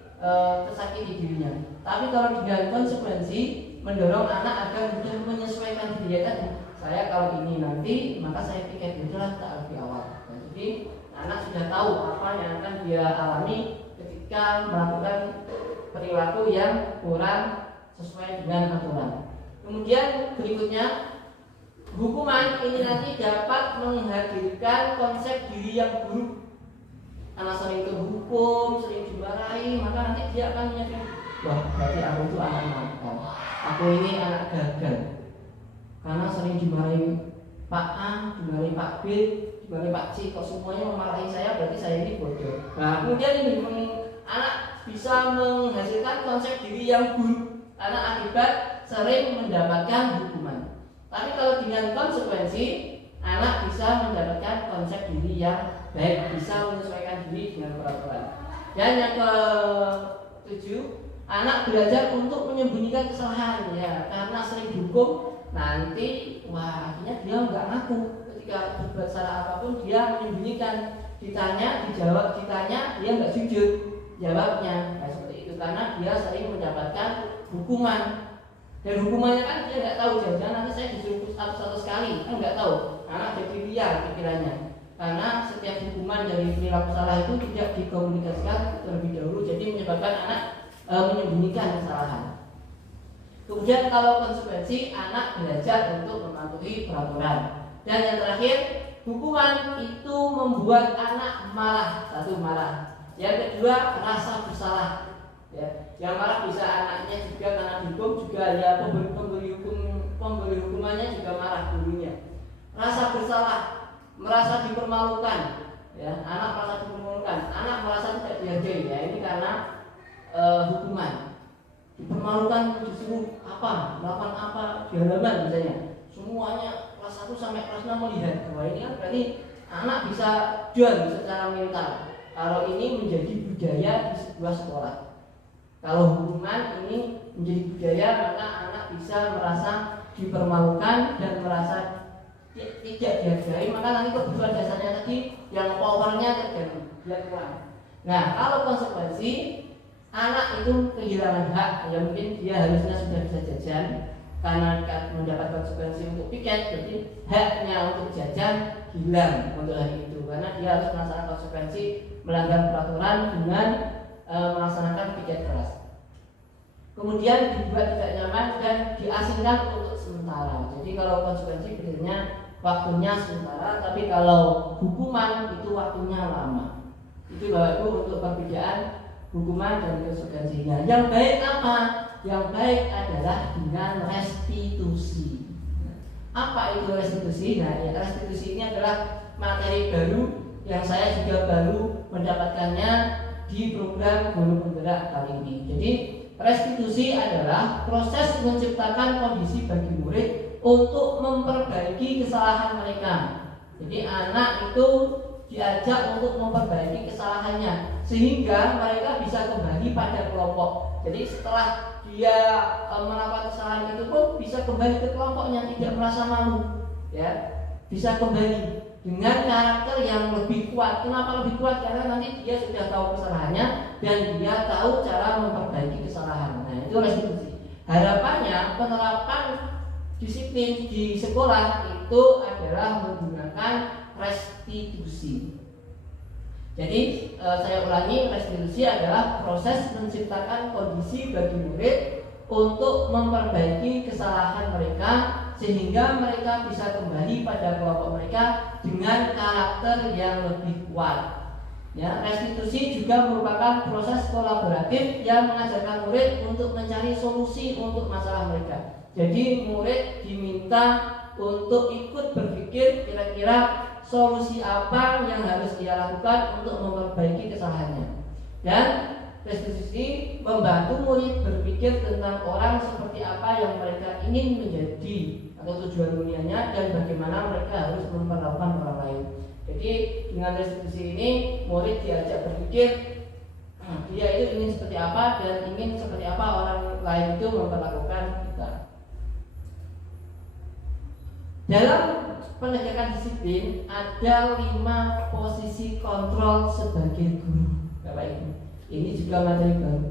tersakiti dirinya. Tapi kalau dengan konsekuensi, mendorong anak agar mudah menyesuaikan diri tadi. Saya kalau ini nanti, maka saya piket itulah tak lebih awal. Nah, jadi anak sudah tahu apa yang akan dia alami ketika melakukan perilaku yang kurang sesuai dengan aturan. Kemudian berikutnya, hukuman ini nanti dapat menghadirkan konsep diri yang buruk. Anak sering terhukum, sering dimarahi, maka nanti dia akan menyadari, wah berarti aku itu anak nakal, aku ini anak gagal. Karena sering dimarahi Pak A, dimarahi Pak B, dimarahi Pak C, kok semuanya memarahi saya, berarti saya ini bodoh. Nah, kemudian ini anak bisa menghasilkan konsep diri yang buruk, anak akibat sering mendapatkan hukuman. Tapi kalau dengan konsekuensi, anak bisa mendapatkan konsep diri yang baik, bisa menyesuaikan diri dengan peraturan. Dan yang ke-7, anak belajar untuk menyembunyikan kesalahan ya, karena sering dihukum nanti wah akhirnya dia nggak ngaku ketika berbuat salah apapun, dia menyembunyikan. Ditanya, dijawab, ditanya dia nggak jujur jawabnya. Nah, seperti itu karena dia sering mendapatkan hukuman. Dan hukumannya kan dia nggak tahu, jangan nanti saya disuruh push up 100 kali, kan nggak tahu. Anak jadi liar pikirannya. Karena setiap hukuman dari perilaku salah itu tidak dikomunikasikan terlebih dahulu, jadi menyebabkan anak menyembunyikan kesalahan. Kemudian kalau konsekuensi, anak belajar untuk mematuhi peraturan. Dan yang terakhir, hukuman itu membuat anak marah. Satu, marah. Yang kedua, rasa bersalah. Ya, yang marah bisa anaknya juga karena dihukum, juga ya pemberi hukumannya juga marah gurunya. Rasa bersalah, merasa dipermalukan. Ya, anak merasa dipermalukan, anak merasa tidak dihargai. Ya, ini karena hukuman. Dipermalukan disuruh melakukan apa di halaman misalnya. Semuanya kelas 1 sampai kelas 6 melihat. Wah, ini kan berarti anak bisa down secara mental. Kalau ini menjadi budaya di sebuah sekolah. Kalau hukuman ini menjadi budaya, maka anak bisa merasa dipermalukan dan merasa tidak dihargai. Maka nanti kebutuhan dasarnya tadi yang powernya terganggu, dia kurang. Nah, kalau konsekuensi, anak itu kehilangan hak. Ya mungkin dia harusnya sudah bisa jajan, karena mendapat konsekuensi untuk piket, jadi haknya untuk jajan hilang untuk hari itu, karena dia harus merasakan konsekuensi melanggar peraturan dengan melaksanakan piket keras. Kemudian dibuat tidak nyaman dan diasingkan untuk sementara. Jadi kalau konsekuensi biasanya waktunya sementara, tapi kalau hukuman itu waktunya lama. Itu Bapak Ibu untuk perbedaan hukuman dan konsekuensinya. Yang baik apa? Yang baik adalah dengan restitusi. Apa itu restitusi? Nah, ya, restitusi ini adalah materi baru yang saya juga baru mendapatkannya di program Guru Penggerak kali ini. Jadi restitusi adalah proses menciptakan kondisi bagi murid untuk memperbaiki kesalahan mereka. Jadi anak itu diajak untuk memperbaiki kesalahannya sehingga mereka bisa kembali pada kelompok. Jadi setelah dia melakukan kesalahan itu pun bisa kembali ke kelompoknya, tidak merasa malu, ya, bisa kembali dengan karakter yang lebih kuat. Kenapa lebih kuat? Karena nanti dia sudah tahu kesalahannya dan dia tahu cara memperbaiki kesalahan. Nah, itu restitusi. Harapannya penerapan disiplin di sekolah itu adalah menggunakan restitusi. Jadi saya ulangi, restitusi adalah proses menciptakan kondisi bagi murid untuk memperbaiki kesalahan mereka sehingga mereka bisa kembali pada kelompok mereka dengan karakter yang lebih kuat. Ya, restitusi juga merupakan proses kolaboratif yang mengajarkan murid untuk mencari solusi untuk masalah mereka. Jadi murid diminta untuk ikut berpikir kira-kira solusi apa yang harus dia lakukan untuk memperbaiki kesalahannya. Dan restitusi membantu murid berpikir tentang orang seperti apa yang mereka ingin menjadi atau tujuan dunianya dan bagaimana mereka harus memperlakukan orang lain. Jadi dengan restitusi ini murid diajak berpikir dia itu ingin seperti apa dan ingin seperti apa orang lain itu memperlakukan kita. Dalam penegakan disiplin ada 5 posisi kontrol sebagai guru, Bapak Ibu. Ini juga materi baru.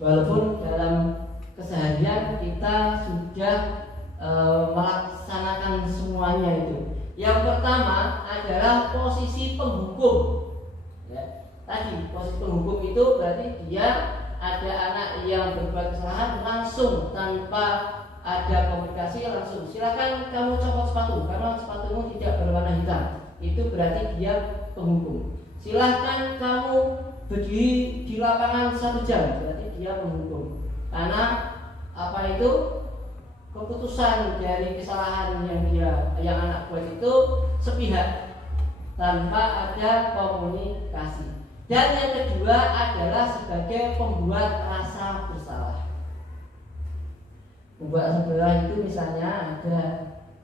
Walaupun dalam keseharian kita sudah melaksanakan semuanya itu. Yang pertama adalah posisi penghukum. Ya, tadi posisi penghukum itu berarti dia ada anak yang berbuat kesalahan langsung tanpa ada komunikasi langsung. Silakan kamu copot sepatu karena sepatumu tidak berwarna hitam. Itu berarti dia penghukum. Silakan kamu berdiri di lapangan 1 jam, berarti dia penghukum. Karena apa itu? Keputusan dari kesalahan yang anak buat itu sepihak tanpa ada komunikasi. Dan yang kedua adalah sebagai pembuat rasa bersalah. Membuat rasa bersalah itu misalnya ada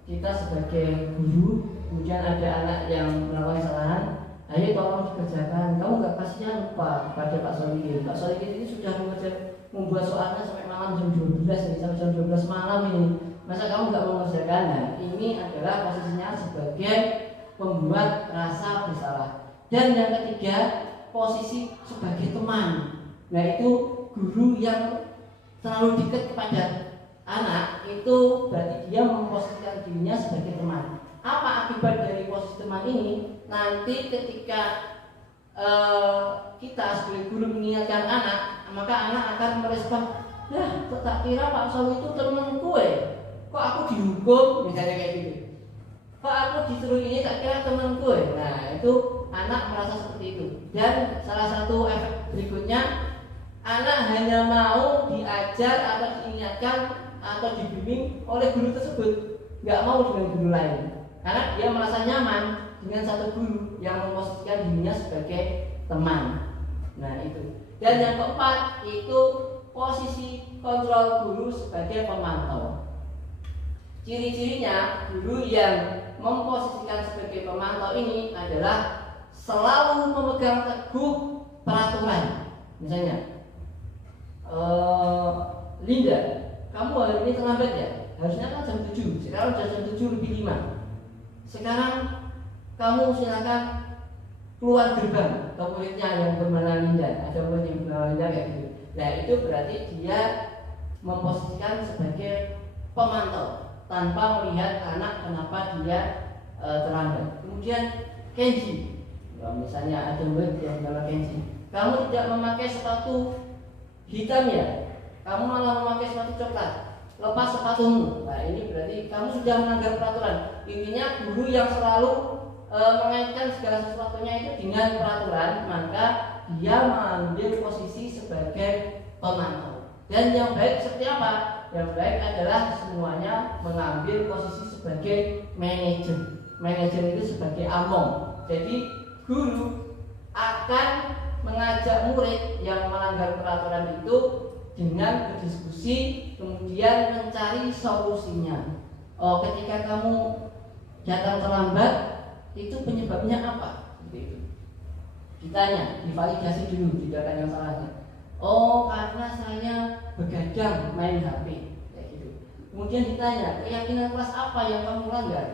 kita sebagai guru, kemudian ada anak yang melakukan kesalahan, ayo tolong dikerjakan. Kamu nggak pastinya lupa pada Pak Solikin. Pak Solikin ini sudah membuat soalnya sampai malam jam 12 nih, sampai jam 12 malam ini. Masa kamu nggak mengerjakan? Nah, ini adalah posisinya sebagai pembuat rasa bersalah. Dan yang ketiga, posisi sebagai teman. Nah, itu guru yang terlalu dekat kepada anak, itu berarti dia memposisikan dirinya sebagai teman. Apa akibat dari posisi teman ini? Nanti ketika kita sebagai guru mengingatkan anak, maka anak akan merespon, "Lah, tak kira Pak Sawi itu temen kue, kok aku dihukum?" Misalnya kayak gitu. kok aku disuruh ini tak kira temanku ya. Nah itu anak merasa seperti itu. Dan salah satu efek berikutnya, anak hanya mau diajar atau diingatkan atau dibimbing oleh guru tersebut, nggak mau dengan guru lain, karena dia merasa nyaman dengan satu guru yang memposisikan dirinya sebagai teman. Nah itu. Dan yang keempat itu posisi kontrol guru sebagai pemantau. Ciri-cirinya guru yang memposisikan sebagai pemantau ini adalah selalu memegang teguh peraturan. Misalnya, Linda, kamu hari ini terlambat ya? Harusnya kan jam 7, sekarang sudah jam 7:05. Sekarang kamu silakan keluar gerbang ke muridnya yang bernama Linda. Ada murid yang bernama Linda kayak gitu. Nah itu berarti dia memposisikan sebagai pemantau tanpa melihat anak kenapa dia terlambat. Kemudian Kenji, misalnya ada murid yang bernama Kenji, kamu tidak memakai sepatu hitam ya, kamu malah memakai sepatu coklat, lepas sepatumu. Nah ini berarti kamu sudah melanggar peraturan. Intinya guru yang selalu mengaitkan segala sesuatunya itu dengan peraturan, maka dia mengambil posisi sebagai pemantau. Dan yang baik seperti apa? Yang baik adalah semuanya mengambil posisi sebagai manajer. Manajer itu sebagai among. Jadi guru akan mengajak murid yang melanggar peraturan itu dengan berdiskusi, kemudian mencari solusinya. Oh, ketika kamu datang terlambat, itu penyebabnya apa? Seperti itu. Ditanya, divalidasi dulu tindakan yang salahnya. Oh, karena saya begadang main HP, kayak gitu. Kemudian ditanya, keyakinan kelas apa yang kamu langgar?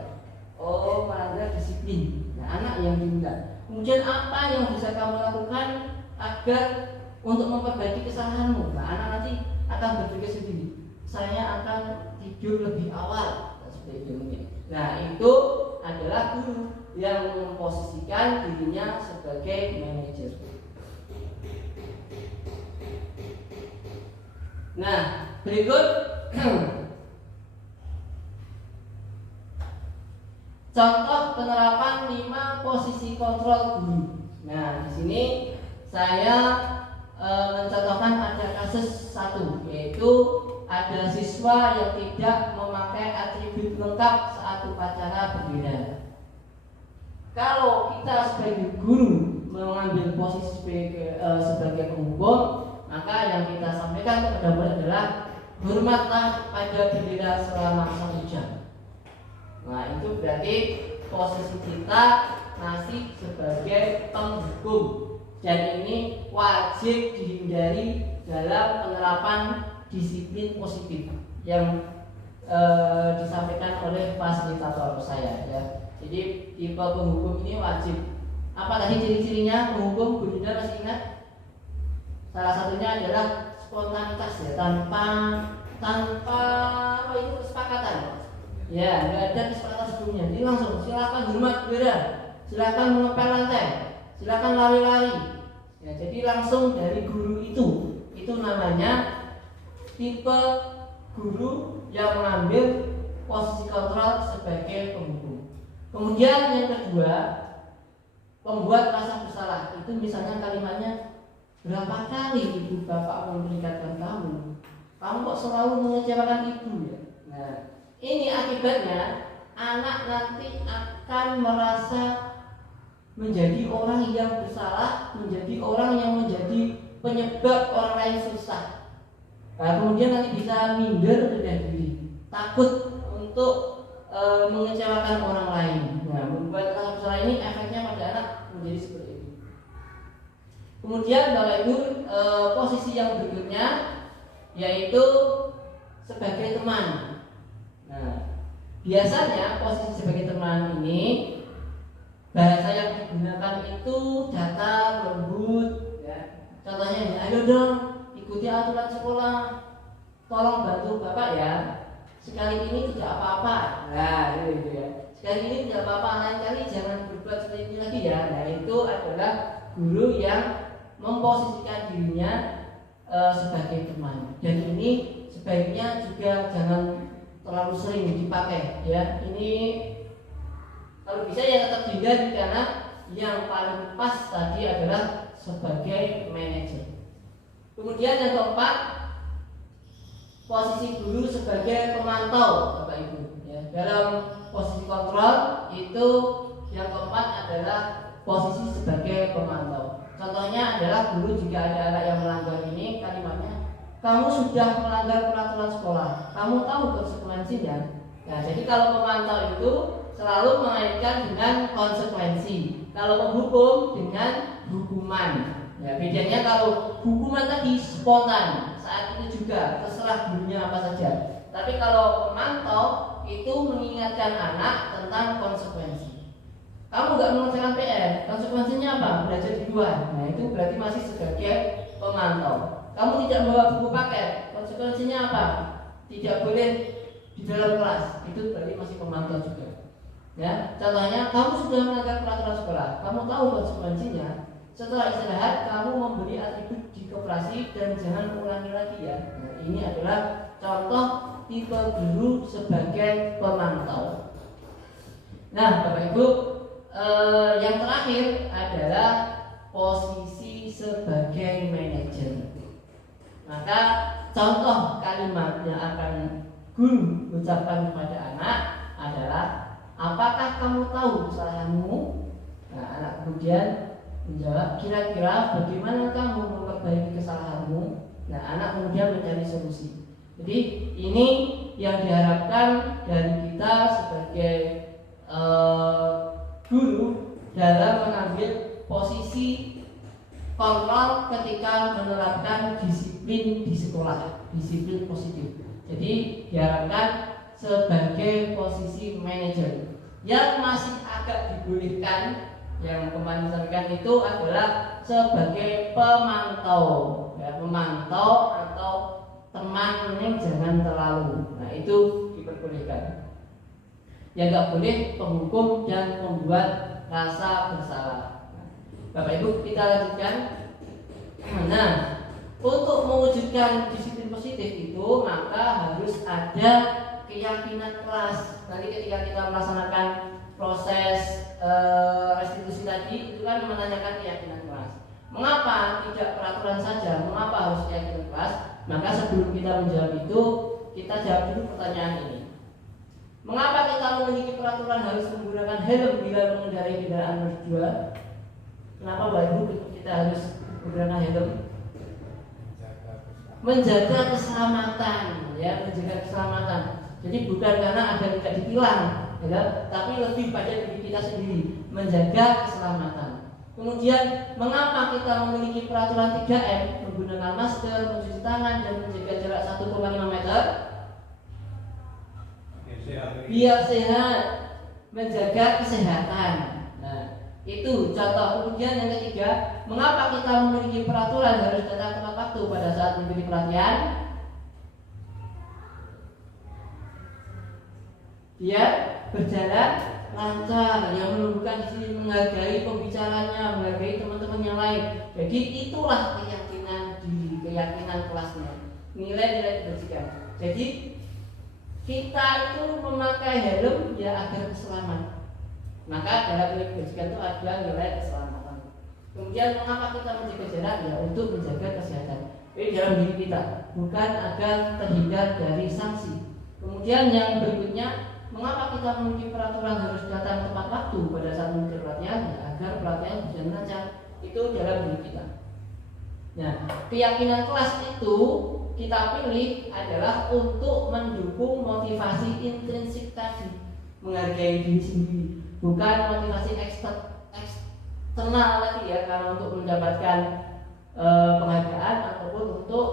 Oh, melanggar disiplin. Nah, anak yang diminta. Kemudian apa yang bisa kamu lakukan agar untuk memperbaiki kesalahanmu? Nah, anak nanti akan berpikir sendiri. Saya akan tidur lebih awal, seperti itu mungkin. Nah, itu adalah guru yang memposisikan dirinya sebagai manajer. Nah, berikut contoh penerapan 5 posisi kontrol guru. Nah, di sini saya mencontohkan ada kasus satu, yaitu ada siswa yang tidak memakai atribut lengkap saat upacara bendera. Kalau kita sebagai guru mengambil posisi sebagai penghukum, maka yang kita sampaikan kepada murid adalah hormatlah pada bendera selama 1 jam. Nah itu berarti posisi kita masih sebagai penghukum, dan ini wajib dihindari dalam penerapan disiplin positif yang disampaikan oleh fasilitator saya ya. Jadi tipe penghukum ini wajib. Apa tadi ciri-cirinya penghukum? Bu Dinda masih ingat? Salah satunya adalah spontanitas ya, tanpa apa itu kesepakatan. Ya, nggak ada kesepakatan sebelumnya. Jadi langsung silakan hormat bendera, silakan mengepel lantai, silakan lari-lari. Ya, jadi langsung dari guru itu namanya tipe guru yang mengambil posisi kontrol sebagai penghukum. Kemudian yang kedua, pembuat rasa bersalah. Itu misalnya kalimatnya, berapa kali ibu bapak memperingatkan kamu? Kamu kok selalu mengecewakan ibu ya? Nah, ini akibatnya anak nanti akan merasa menjadi orang yang bersalah, menjadi orang yang menjadi penyebab orang lain susah. Nah, kemudian nanti bisa minder dari diri, takut untuk mengecewakan orang lain. Nah, membuat rasa bersalah ini efeknya pada anak menjadi seperti itu. Kemudian Bapak Ibu, posisi yang berikutnya yaitu sebagai teman. Nah, biasanya posisi sebagai teman ini bahasa yang digunakan itu datar, lembut ya. Contohnya, ayo dong ikuti aturan sekolah, tolong bantu bapak ya, sekali ini tidak apa-apa. Nah itu ya, sekali ini tidak apa-apa, lain kali jangan berbuat seperti ini lagi ya. Nah itu adalah guru yang memposisikan dirinya sebagai teman, dan ini sebaiknya juga jangan terlalu sering dipakai ya. Ini Kalau bisa ya tetap dihindari, karena yang paling pas tadi adalah sebagai manajer. Kemudian yang keempat, posisi guru sebagai pemantau, Bapak Ibu. Ya, dalam posisi kontrol itu yang keempat adalah posisi sebagai pemantau. Contohnya adalah guru jika ada anak yang melanggar ini, kalimatnya, kamu sudah melanggar peraturan sekolah, kamu tahu konsekuensinya. Nah, jadi kalau pemantau itu selalu mengaitkan dengan konsekuensi. Kalau menghukum dengan hukuman. Ya, bedanya kalau hukuman tadi spontan, saat itu juga terserah gurunya apa saja. Tapi kalau pemantau itu mengingatkan anak tentang konsekuensi. Kamu nggak mengerjakan PR, konsekuensinya apa? Belajar di luar. Nah, itu berarti masih sebagai pemantau. Kamu tidak membawa buku paket, konsekuensinya apa? Tidak boleh di dalam kelas. Itu berarti masih pemantau juga. Ya, contohnya kamu sudah melanggar peraturan sekolah, kamu tahu konsekuensinya. Setelah istirahat, kamu memberi atribut di koperasi dan jangan ulangi lagi ya. Nah, ini adalah contoh tipe guru sebagai pemantau. Nah, Bapak Ibu, yang terakhir adalah posisi sebagai manajer. Maka contoh kalimat yang akan guru ucapkan kepada anak adalah, apakah kamu tahu kesalahanmu? Nah, anak kemudian menjawab, kira-kira bagaimana kamu memperbaiki kesalahanmu? Nah, anak kemudian mencari solusi. Jadi ini yang diharapkan dari kita sebagai guru dalam mengambil posisi kontrol ketika menerapkan disiplin di sekolah, disiplin positif. Jadi diharapkan sebagai posisi manajer. Yang masih agak dibolehkan, yang kemarin disampaikan itu adalah sebagai pemantau, ya, pemantau atau teman yang jangan terlalu. Nah, itu diperbolehkan. Yang nggak boleh penghukum dan membuat rasa bersalah. Bapak Ibu, kita lanjutkan. Nah, untuk mewujudkan disiplin positif itu maka harus ada keyakinan kelas. Nanti ketika kita melaksanakan proses restitusi tadi itu kan menanyakan keyakinan kelas. Mengapa tidak peraturan saja? Mengapa harus keyakinan kelas? Maka sebelum kita menjawab itu, kita jawab dulu pertanyaan ini. Mengapa kita memiliki peraturan harus menggunakan helm bila mengendarai kendaraan berdua? Kenapa Bapak Ibu kita harus menggunakan helm? Menjaga keselamatan, ya, menjaga keselamatan. Jadi bukan karena ada tidak ditilang, ya, tapi lebih pada diri kita sendiri, menjaga keselamatan. Kemudian mengapa kita memiliki peraturan 3M, menggunakan masker, mencuci tangan, dan menjaga jarak 1,5 meter? Biar sehat, menjaga kesehatan. Nah, itu contoh. Kemudian yang ketiga, mengapa kita memiliki peraturan harus datang tepat waktu pada saat mengikuti pelatihan? Biar berjalan lancar, yang menunjukkan di sini menghargai pembicaranya, menghargai teman-teman yang lain. Jadi itulah keyakinan diri, keyakinan kelasnya, nilai-nilai kebajikan. Jadi kita itu memakai helm ya agar selamat. Maka dalam nilai kebajikan itu ada nilai keselamatan. Kemudian mengapa kita menjaga jarak? Ya untuk menjaga kesehatan. Ini dalam diri kita, bukan agar terhindar dari sanksi. Kemudian yang berikutnya, mengapa kita memiliki peraturan harus datang tepat waktu pada saat mengikuti pelatihan? Ya, agar pelatihan berjalan lancar. Itu dalam diri kita. Nah, keyakinan kelas itu kita pilih adalah untuk mendukung motivasi intrinsik tadi, menghargai diri sendiri, bukan motivasi eksternal lagi ya, karena untuk mendapatkan penghargaan ataupun untuk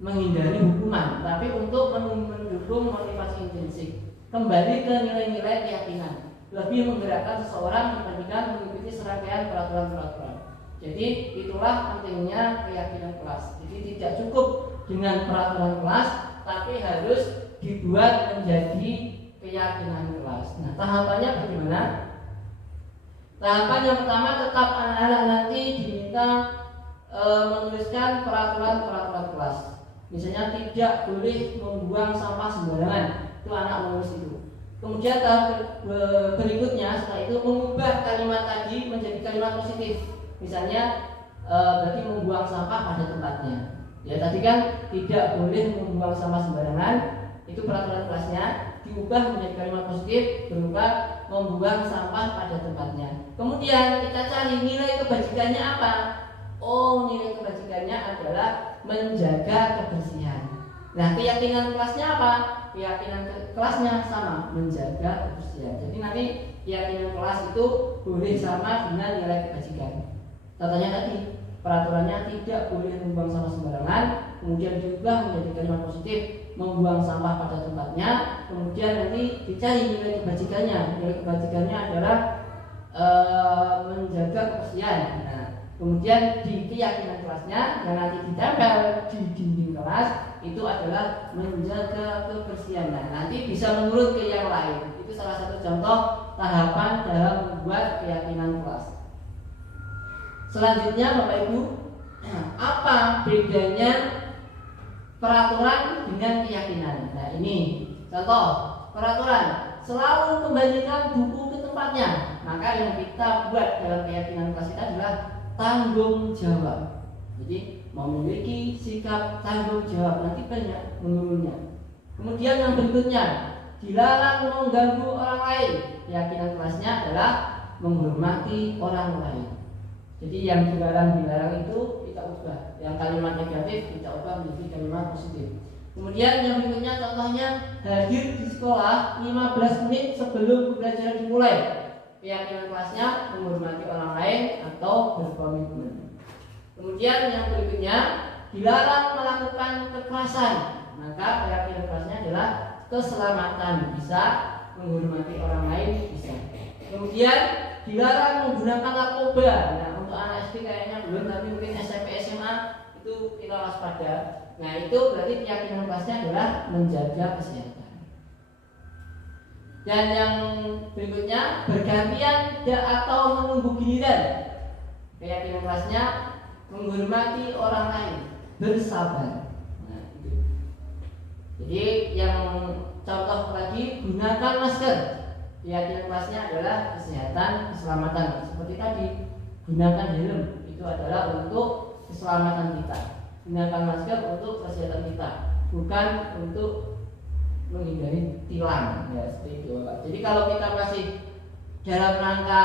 menghindari hukuman, tapi untuk mendukung motivasi intrinsik, kembali ke nilai-nilai keyakinan, lebih menggerakkan seseorang dibandingkan mengikuti serangkaian peraturan-peraturan. Jadi itulah pentingnya keyakinan kelas. Jadi tidak cukup dengan peraturan kelas, tapi harus dibuat menjadi keyakinan kelas. Nah, tahapannya bagaimana? Tahapan yang pertama, tetap anak-anak nanti diminta menuliskan peraturan-peraturan kelas. Misalnya tidak boleh membuang sampah sembarangan, itu anak menulis itu. Kemudian tahap berikutnya setelah itu mengubah kalimat tadi menjadi kalimat positif. Misalnya berarti membuang sampah pada tempatnya. Ya tadi kan tidak boleh membuang sampah sembarangan, itu peraturan kelasnya. Diubah menjadi kalimat positif berupa membuang sampah pada tempatnya. Kemudian kita cari nilai kebajikannya apa? Oh, nilai kebajikannya adalah menjaga kebersihan. Nah, keyakinan kelasnya apa? Keyakinan kelasnya sama, menjaga kebersihan. Jadi nanti keyakinan kelas itu boleh sama dengan nilai kebajikan. Contohnya tadi, peraturannya tidak boleh membuang sampah sembarangan, kemudian diubah menjadi kalimat positif, membuang sampah pada tempatnya, kemudian nanti dicari nilai kebajikannya. Nilai kebajikannya adalah menjaga kebersihan. Nah, kemudian di keyakinan kelasnya yang nanti ditempel di dinding kelas itu adalah menjaga kebersihan. Nah, nanti bisa menurut ke yang lain. Itu salah satu contoh tahapan dalam membuat keyakinan kelas. Selanjutnya Bapak Ibu, apa bedanya peraturan dengan keyakinan? Nah ini contoh peraturan, selalu kembalikan buku ke tempatnya. Maka yang kita buat dalam keyakinan kelas kita adalah tanggung jawab. Jadi memiliki sikap tanggung jawab, nanti banyak menurunnya. Kemudian yang berikutnya, dilarang mengganggu orang lain. Keyakinan kelasnya adalah menghormati orang lain. Jadi yang dilarang itu kita ubah, yang kalimat negatif kita ubah menjadi kalimat positif. Kemudian yang berikutnya contohnya hadir di sekolah 15 menit sebelum pembelajaran dimulai. Keyakinan kelasnya menghormati orang lain atau berkomitmen. Kemudian yang berikutnya dilarang melakukan kekerasan. Maka keyakinan kelasnya adalah keselamatan, bisa menghormati orang lain bisa. Kemudian dilarang menggunakan narkoba. Nah, untuk anak SD kayaknya belum, tapi mungkin SMP SMA itu kita waspada. Nah, itu berarti keyakinan kelasnya adalah menjaga kesehatan. Dan yang berikutnya bergantian atau menunggu giliran. Keyakinan kelasnya menghormati orang lain, bersabar. Nah, itu. Jadi yang contoh lagi, gunakan masker. Keyakinan kelasnya adalah kesehatan, keselamatan. Seperti tadi, gunakan helm, itu adalah untuk keselamatan kita. Gunakan masker untuk kesehatan kita, bukan untuk menghindari tilang. Ya, seperti itu, Pak. Jadi kalau kita masih dalam rangka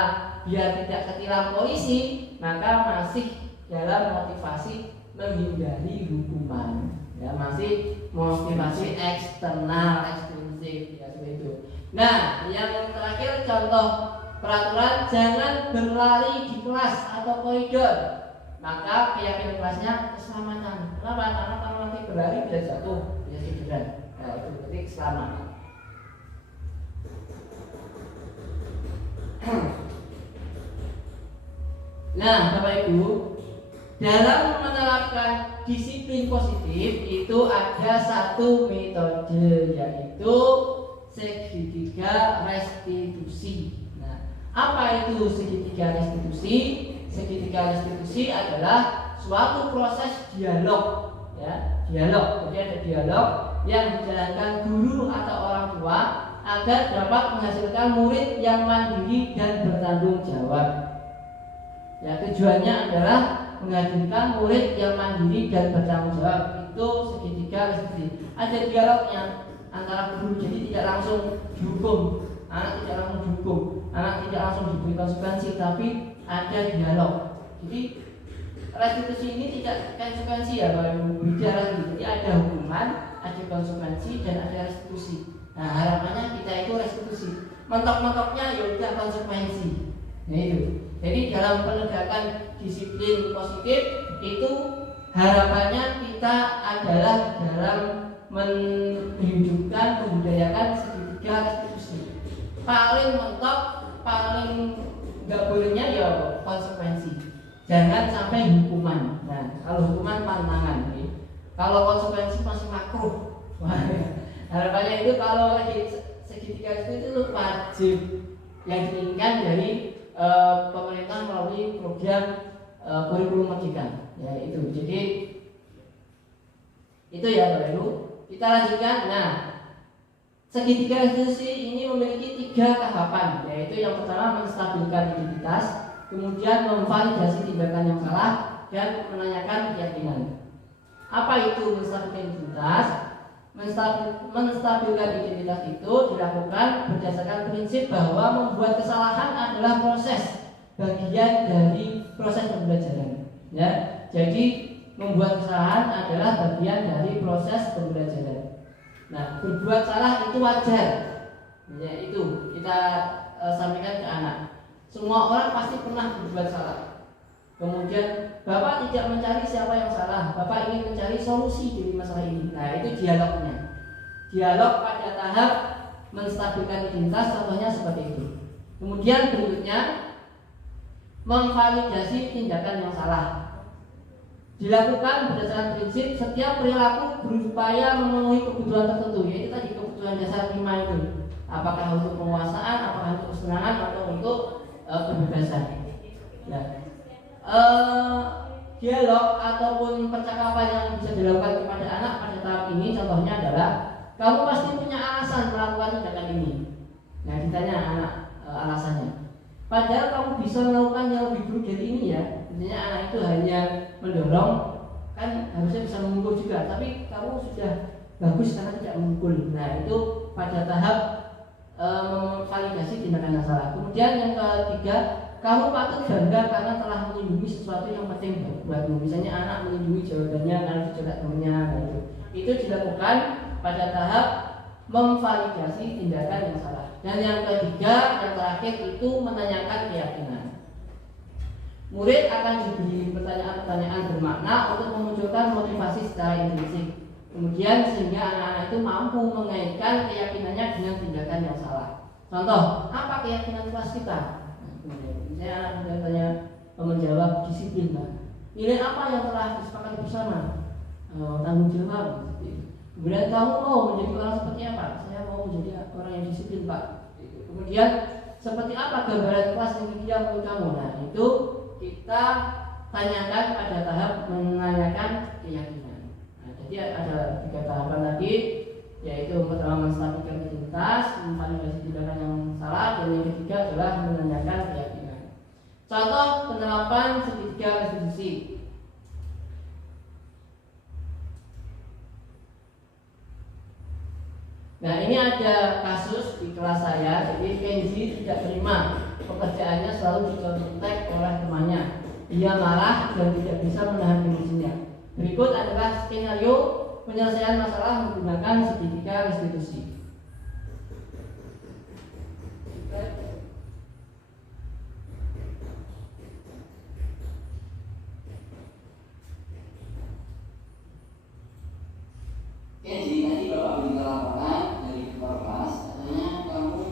biar tidak ketilang polisi, maka masih dalam motivasi menghindari hukuman. Ya, masih motivasi eksternal, ekstrinsik, ya seperti itu. Nah, yang terakhir contoh peraturan, jangan berlari di kelas atau koridor. Maka keyakinan kelasnya keselamatan. Kenapa? Karena kalau nanti berlari bisa jatuh, bisa cedera. Nah, itu berarti keselamatan. Nah, Bapak Ibu, dalam menerapkan disiplin positif itu ada satu metode, yaitu segitiga restitusi. Nah, apa itu segitiga restitusi? Segitiga restitusi adalah suatu proses dialog, ya, dialog. Jadi ada dialog yang dijalankan guru atau orang tua agar dapat menghasilkan murid yang mandiri dan bertanggung jawab. Ya, tujuannya adalah menghadirkan murid yang mandiri dan bertanggung jawab. Itu segitiga restitusi. Ada dialognya antara guru, jadi tidak langsung dihukum, anak tidak langsung dihukum, anak tidak langsung diberi konsekuensi, tapi ada dialog. Jadi restitusi ini tidak konsekuensi, ya Bapak Ibu, beda lagi. Jadi ada hukuman, ada konsekuensi, dan ada restitusi. Nah, harapannya kita itu restitusi. Mentok-mentoknya ya udah konsekuensi. Nah itu. Jadi dalam penegakan disiplin positif itu harapannya kita adalah dalam menghidupkan, membudayakan segitiga restitusi. Paling mentok, paling nggak bolehnya ya konsekuensi. Jangan sampai hukuman. Nah, kalau hukuman pantangan, kalau konsekuensi masih makruh. Harapannya itu kalau segitiga restitusi itu wajib yang diinginkan dari pemerintah melalui program kurikulum merdeka. Ya itu. Jadi itu ya Bapak Ibu. Kita lanjutkan. Nah, Segitiga restitusi ini memiliki 3 tahapan, yaitu yang pertama menstabilkan identitas, kemudian memvalidasi tindakan yang salah, dan menanyakan keyakinan. Apa itu menstabilkan identitas? Menstabilkan identitas itu dilakukan berdasarkan prinsip bahwa membuat kesalahan adalah proses bagian dari proses pembelajaran. Ya, jadi membuat kesalahan adalah bagian dari proses pembelajaran. Nah, berbuat salah itu wajar. Ya, itu kita sampaikan ke anak. Semua orang pasti pernah berbuat salah. Kemudian Bapak tidak mencari siapa yang salah, Bapak ingin mencari solusi dari masalah ini. Nah, itu dialognya. Dialog pada tahap menstabilkan identitas, contohnya seperti itu. Kemudian berikutnya memvalidasi tindakan yang salah. Dilakukan berdasarkan prinsip setiap perilaku berupaya memenuhi kebutuhan tertentu, yaitu tadi kebutuhan dasar 5 itu. Apakah untuk penguasaan, apakah untuk kesenangan, atau untuk kebebasan. Nah, dialog ataupun percakapan yang bisa dilakukan kepada anak pada tahap ini contohnya adalah kamu pasti punya alasan melakukan tindakan ini. Nah, ditanya anak alasannya. Padahal kamu bisa melakukan yang lebih buruk dari ini ya. Intinya anak itu hanya mendorong, kan harusnya bisa memukul juga, tapi kamu sudah bagus karena tidak memukul. Nah, itu pada tahap validasi tindakan yang salah. Kemudian yang ketiga, kamu patut bangga karena telah melindungi sesuatu yang penting buatmu. Misalnya anak melindungi jawabannya karena dicoret temannya, gitu. Itu dilakukan pada tahap memvalidasi tindakan yang salah. Dan yang ketiga, yang terakhir itu menanyakan keyakinan. Murid akan diberi pertanyaan-pertanyaan bermakna untuk memunculkan motivasi secara intrinsik. Kemudian sehingga anak-anak itu mampu mengaitkan keyakinannya dengan tindakan yang salah. Contoh, apa keyakinan kelas kita? Misalnya anak tanya menjawab disiplin, Pak. Nilai apa yang telah disepakati bersama? Tanggung jawab. Kemudian kamu mau menjadi orang seperti apa? Saya mau menjadi orang yang disiplin, Pak. Kemudian seperti apa gambaran kelas yang ideal menurut kamu? Nah, itu kita tanyakan pada tahap menanyakan keyakinan. Nah, jadi ada 3 tahapan tadi, yaitu pertama menstabilkan identitas, memvalidasi tindakan yang salah, dan yang ketiga adalah menanyakan keyakinan. Contoh penerapan segitiga restitusi. Nah, ini ada kasus di kelas saya. Jadi Kenji tidak terima pekerjaannya selalu dicontek oleh temannya. Dia marah dan tidak bisa menahan emosinya. Berikut adalah skenario penyelesaian masalah menggunakan segitiga restitusi. Kenji, tadi Bapak minta laporan dari kepala kelas, katanya kamu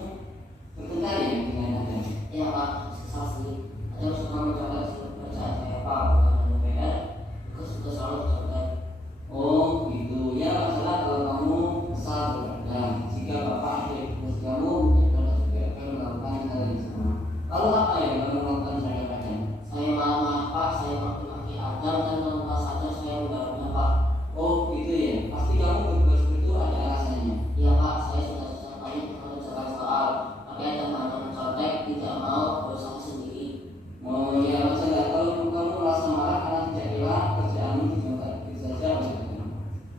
bertengkar ya dengan Anda? Iya Pak, saksi. Ada suka mencoba percaya saya Pak, bukan PR, itu sudah selalu tercoba. Oh gitu, ya masalah kalau kamu kesal berpendam. Jika Bapak akhirnya fokus kamu, Bapak juga akan melakukan hal yang sama. Lalu apa yang Bapak melakukan saya pada? Saya maaf Pak, saya maki-maki Adam dan tanpa sadar saya membarunya Pak. Oh gitu ya, pasti kamu berbuat seperti itu ada alasannya. Iya Pak, saya sudah susah banyak mengerjakan soal, pakai temannya mencontek, tidak mau berusaha sendiri. Oh ya, masa nggak tahu kamu merasa marah karena tidak rela kerjaanmu dicontek, bisa saja bagaimana?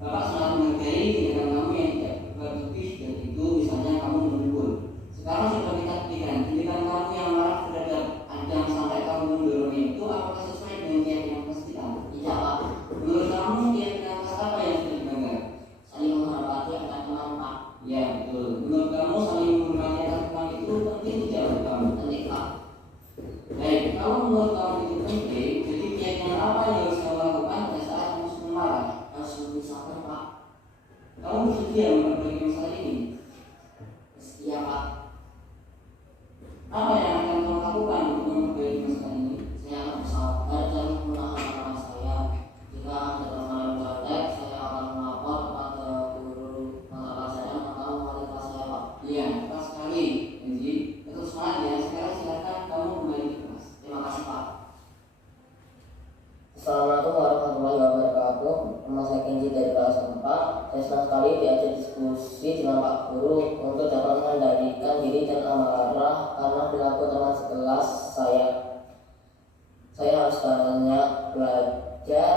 Bapak sangat menghargai tindakan kamu yang tidak berlebih dan itu misalnya kamu memukul. Sekarang sudah kita buktikan, tindakan kamu yang marah terhadap Adam sampai kamu mendorongnya itu apakah sesuai dengan keyakinan kelas kita? Tidak Pak. Menurut kamu keyakinan apa yang sudah dilanggar? Saling menghormati antar teman Pak. Ya betul. Menurut kamu saling menghormati antar teman itu penting tidak menurut kamu? Penting Pak. Baik, kalau menurut kamu itu penting, jadi keyakinan apa yang harus kamu lakukan pada saat kamu sedang marah? Harus lebih sabar Pak. Kamu bersedia memperbaiki masalah ini? Iya Pak. Apa yang akan kamu lakukan untuk memperbaiki masalah ini? Saya akan bersabar dan menahan amarah saya. Jika ada teman yang contek, saya akan melapor kepada guru mata pelajaran atau wali kelas saya Pak. Iya, tepat sekali. Jadi, tetap semangat ya. Sekarang silakan kamu kembali ke kelas. Terima kasih Pak. Assalamualaikum warahmatullahi wabarakatuh. Nama saya Kenji dari kelas 4. Saya senang sekali diajak diskusi dengan Pak Guru untuk dapat mengendalikan diri dan amarah karena perilaku teman sekelas saya. Saya harus banyak belajar,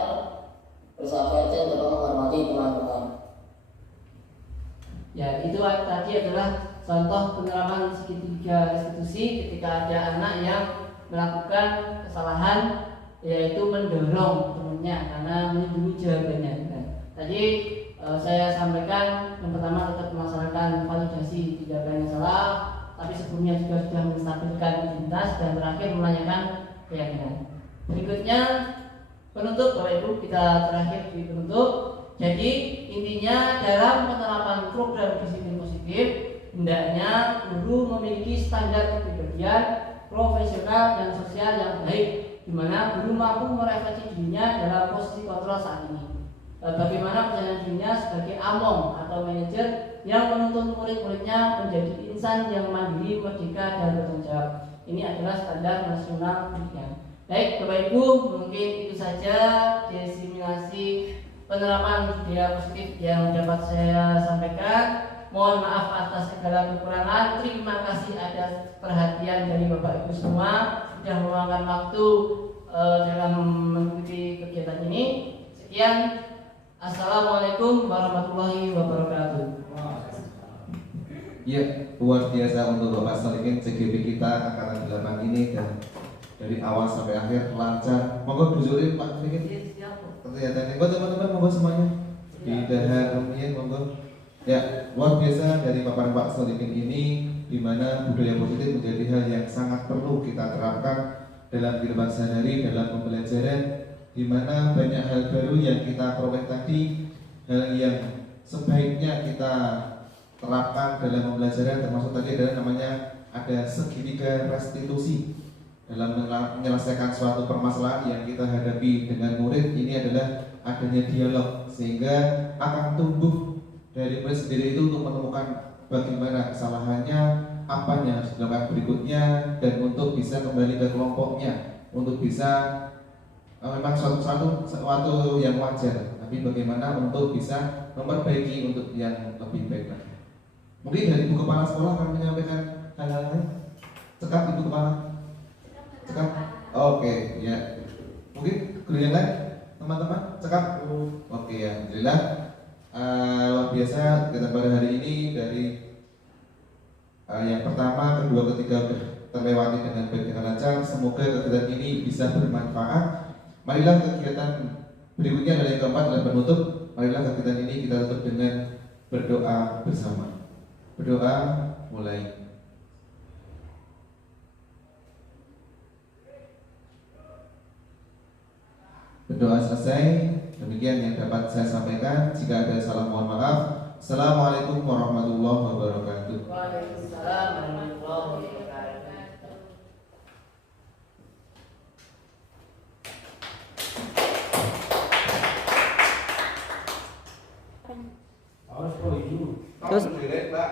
bersahabat dan dapat menghormati teman-teman. Ya, itu tadi adalah contoh penerapan segitiga restitusi ketika ada anak yang melakukan kesalahan, yaitu mendorong temannya karena melindungi jawabannya. Tadi saya sampaikan yang pertama tetap melaksanakan validasi jawaban yang salah, tapi sebelumnya juga sudah menstabilkan identitas dan terakhir menanyakan keyakinan. Berikutnya penutup, Bapak Ibu, kita terakhir di penutup. Jadi intinya dalam penerapan program disiplin positif, hendaknya guru memiliki standar kepribadian profesional dan sosial yang baik, di mana guru mampu merefleksi dirinya dalam posisi kontrol saat ini. Bagaimana perjalanan dirinya sebagai among atau manajer yang menuntun murid-muridnya menjadi insan yang mandiri, merdeka, dan bertanggung jawab. Ini adalah standar nasional pendidikan. Baik, Bapak Ibu, mungkin itu saja diseminasi penerapan budaya positif yang dapat saya sampaikan. Mohon maaf atas segala kekurangan. Terima kasih atas perhatian dari Bapak Ibu semua sudah meluangkan waktu dalam mengikuti kegiatan ini. Sekian. Assalamualaikum warahmatullahi wabarakatuh. Ya, luar biasa untuk Bapak Solikin CGP kita angkatan 8 ini, dan dari awal sampai akhir lancar. Monggo dijurin Pak Solikin. Kegiatan buat teman-teman, monggo semuanya di dahan monggo. Ya, luar biasa dari paparan Pak Solikin ini, di mana budaya positif menjadi hal yang sangat perlu kita terapkan dalam kehidupan sehari-hari, dalam pembelajaran, di mana banyak hal baru yang kita peroleh tadi, hal yang sebaiknya kita terapkan dalam pembelajaran, termasuk tadi adalah namanya ada segitiga restitusi dalam menyelesaikan suatu permasalahan yang kita hadapi dengan murid. Ini adalah adanya dialog, sehingga akan tumbuh dari murid sendiri itu untuk menemukan bagaimana kesalahannya, apa yang harus dilakukan berikutnya, dan untuk bisa kembali ke kelompoknya, untuk bisa memang suatu yang wajar, tapi bagaimana untuk bisa memperbaiki untuk yang lebih baik lagi. Mungkin dari Ibu Kepala Sekolah akan menyampaikan hal-hal lain. Cekap Ibu Kepala. Cekap. Oke, ya. Mungkin guru yang lain, teman-teman, cekap. Oke, ya. Alhamdulillah. Luar biasa kegiatan pada hari ini, dari yang pertama, kedua, ketiga terlewati dengan baik, dengan lancar. Semoga kegiatan ini bisa bermanfaat. Marilah kegiatan berikutnya dari yang keempat adalah penutup. Marilah kegiatan ini kita tutup dengan berdoa bersama. Berdoa mulai. Berdoa selesai. Demikian yang dapat saya sampaikan. Jika ada salah mohon maaf. Assalamualaikum warahmatullahi wabarakatuh. Waalaikumsalam warahmatullahi wabarakatuh. Harus kalau itu. Terus Pak,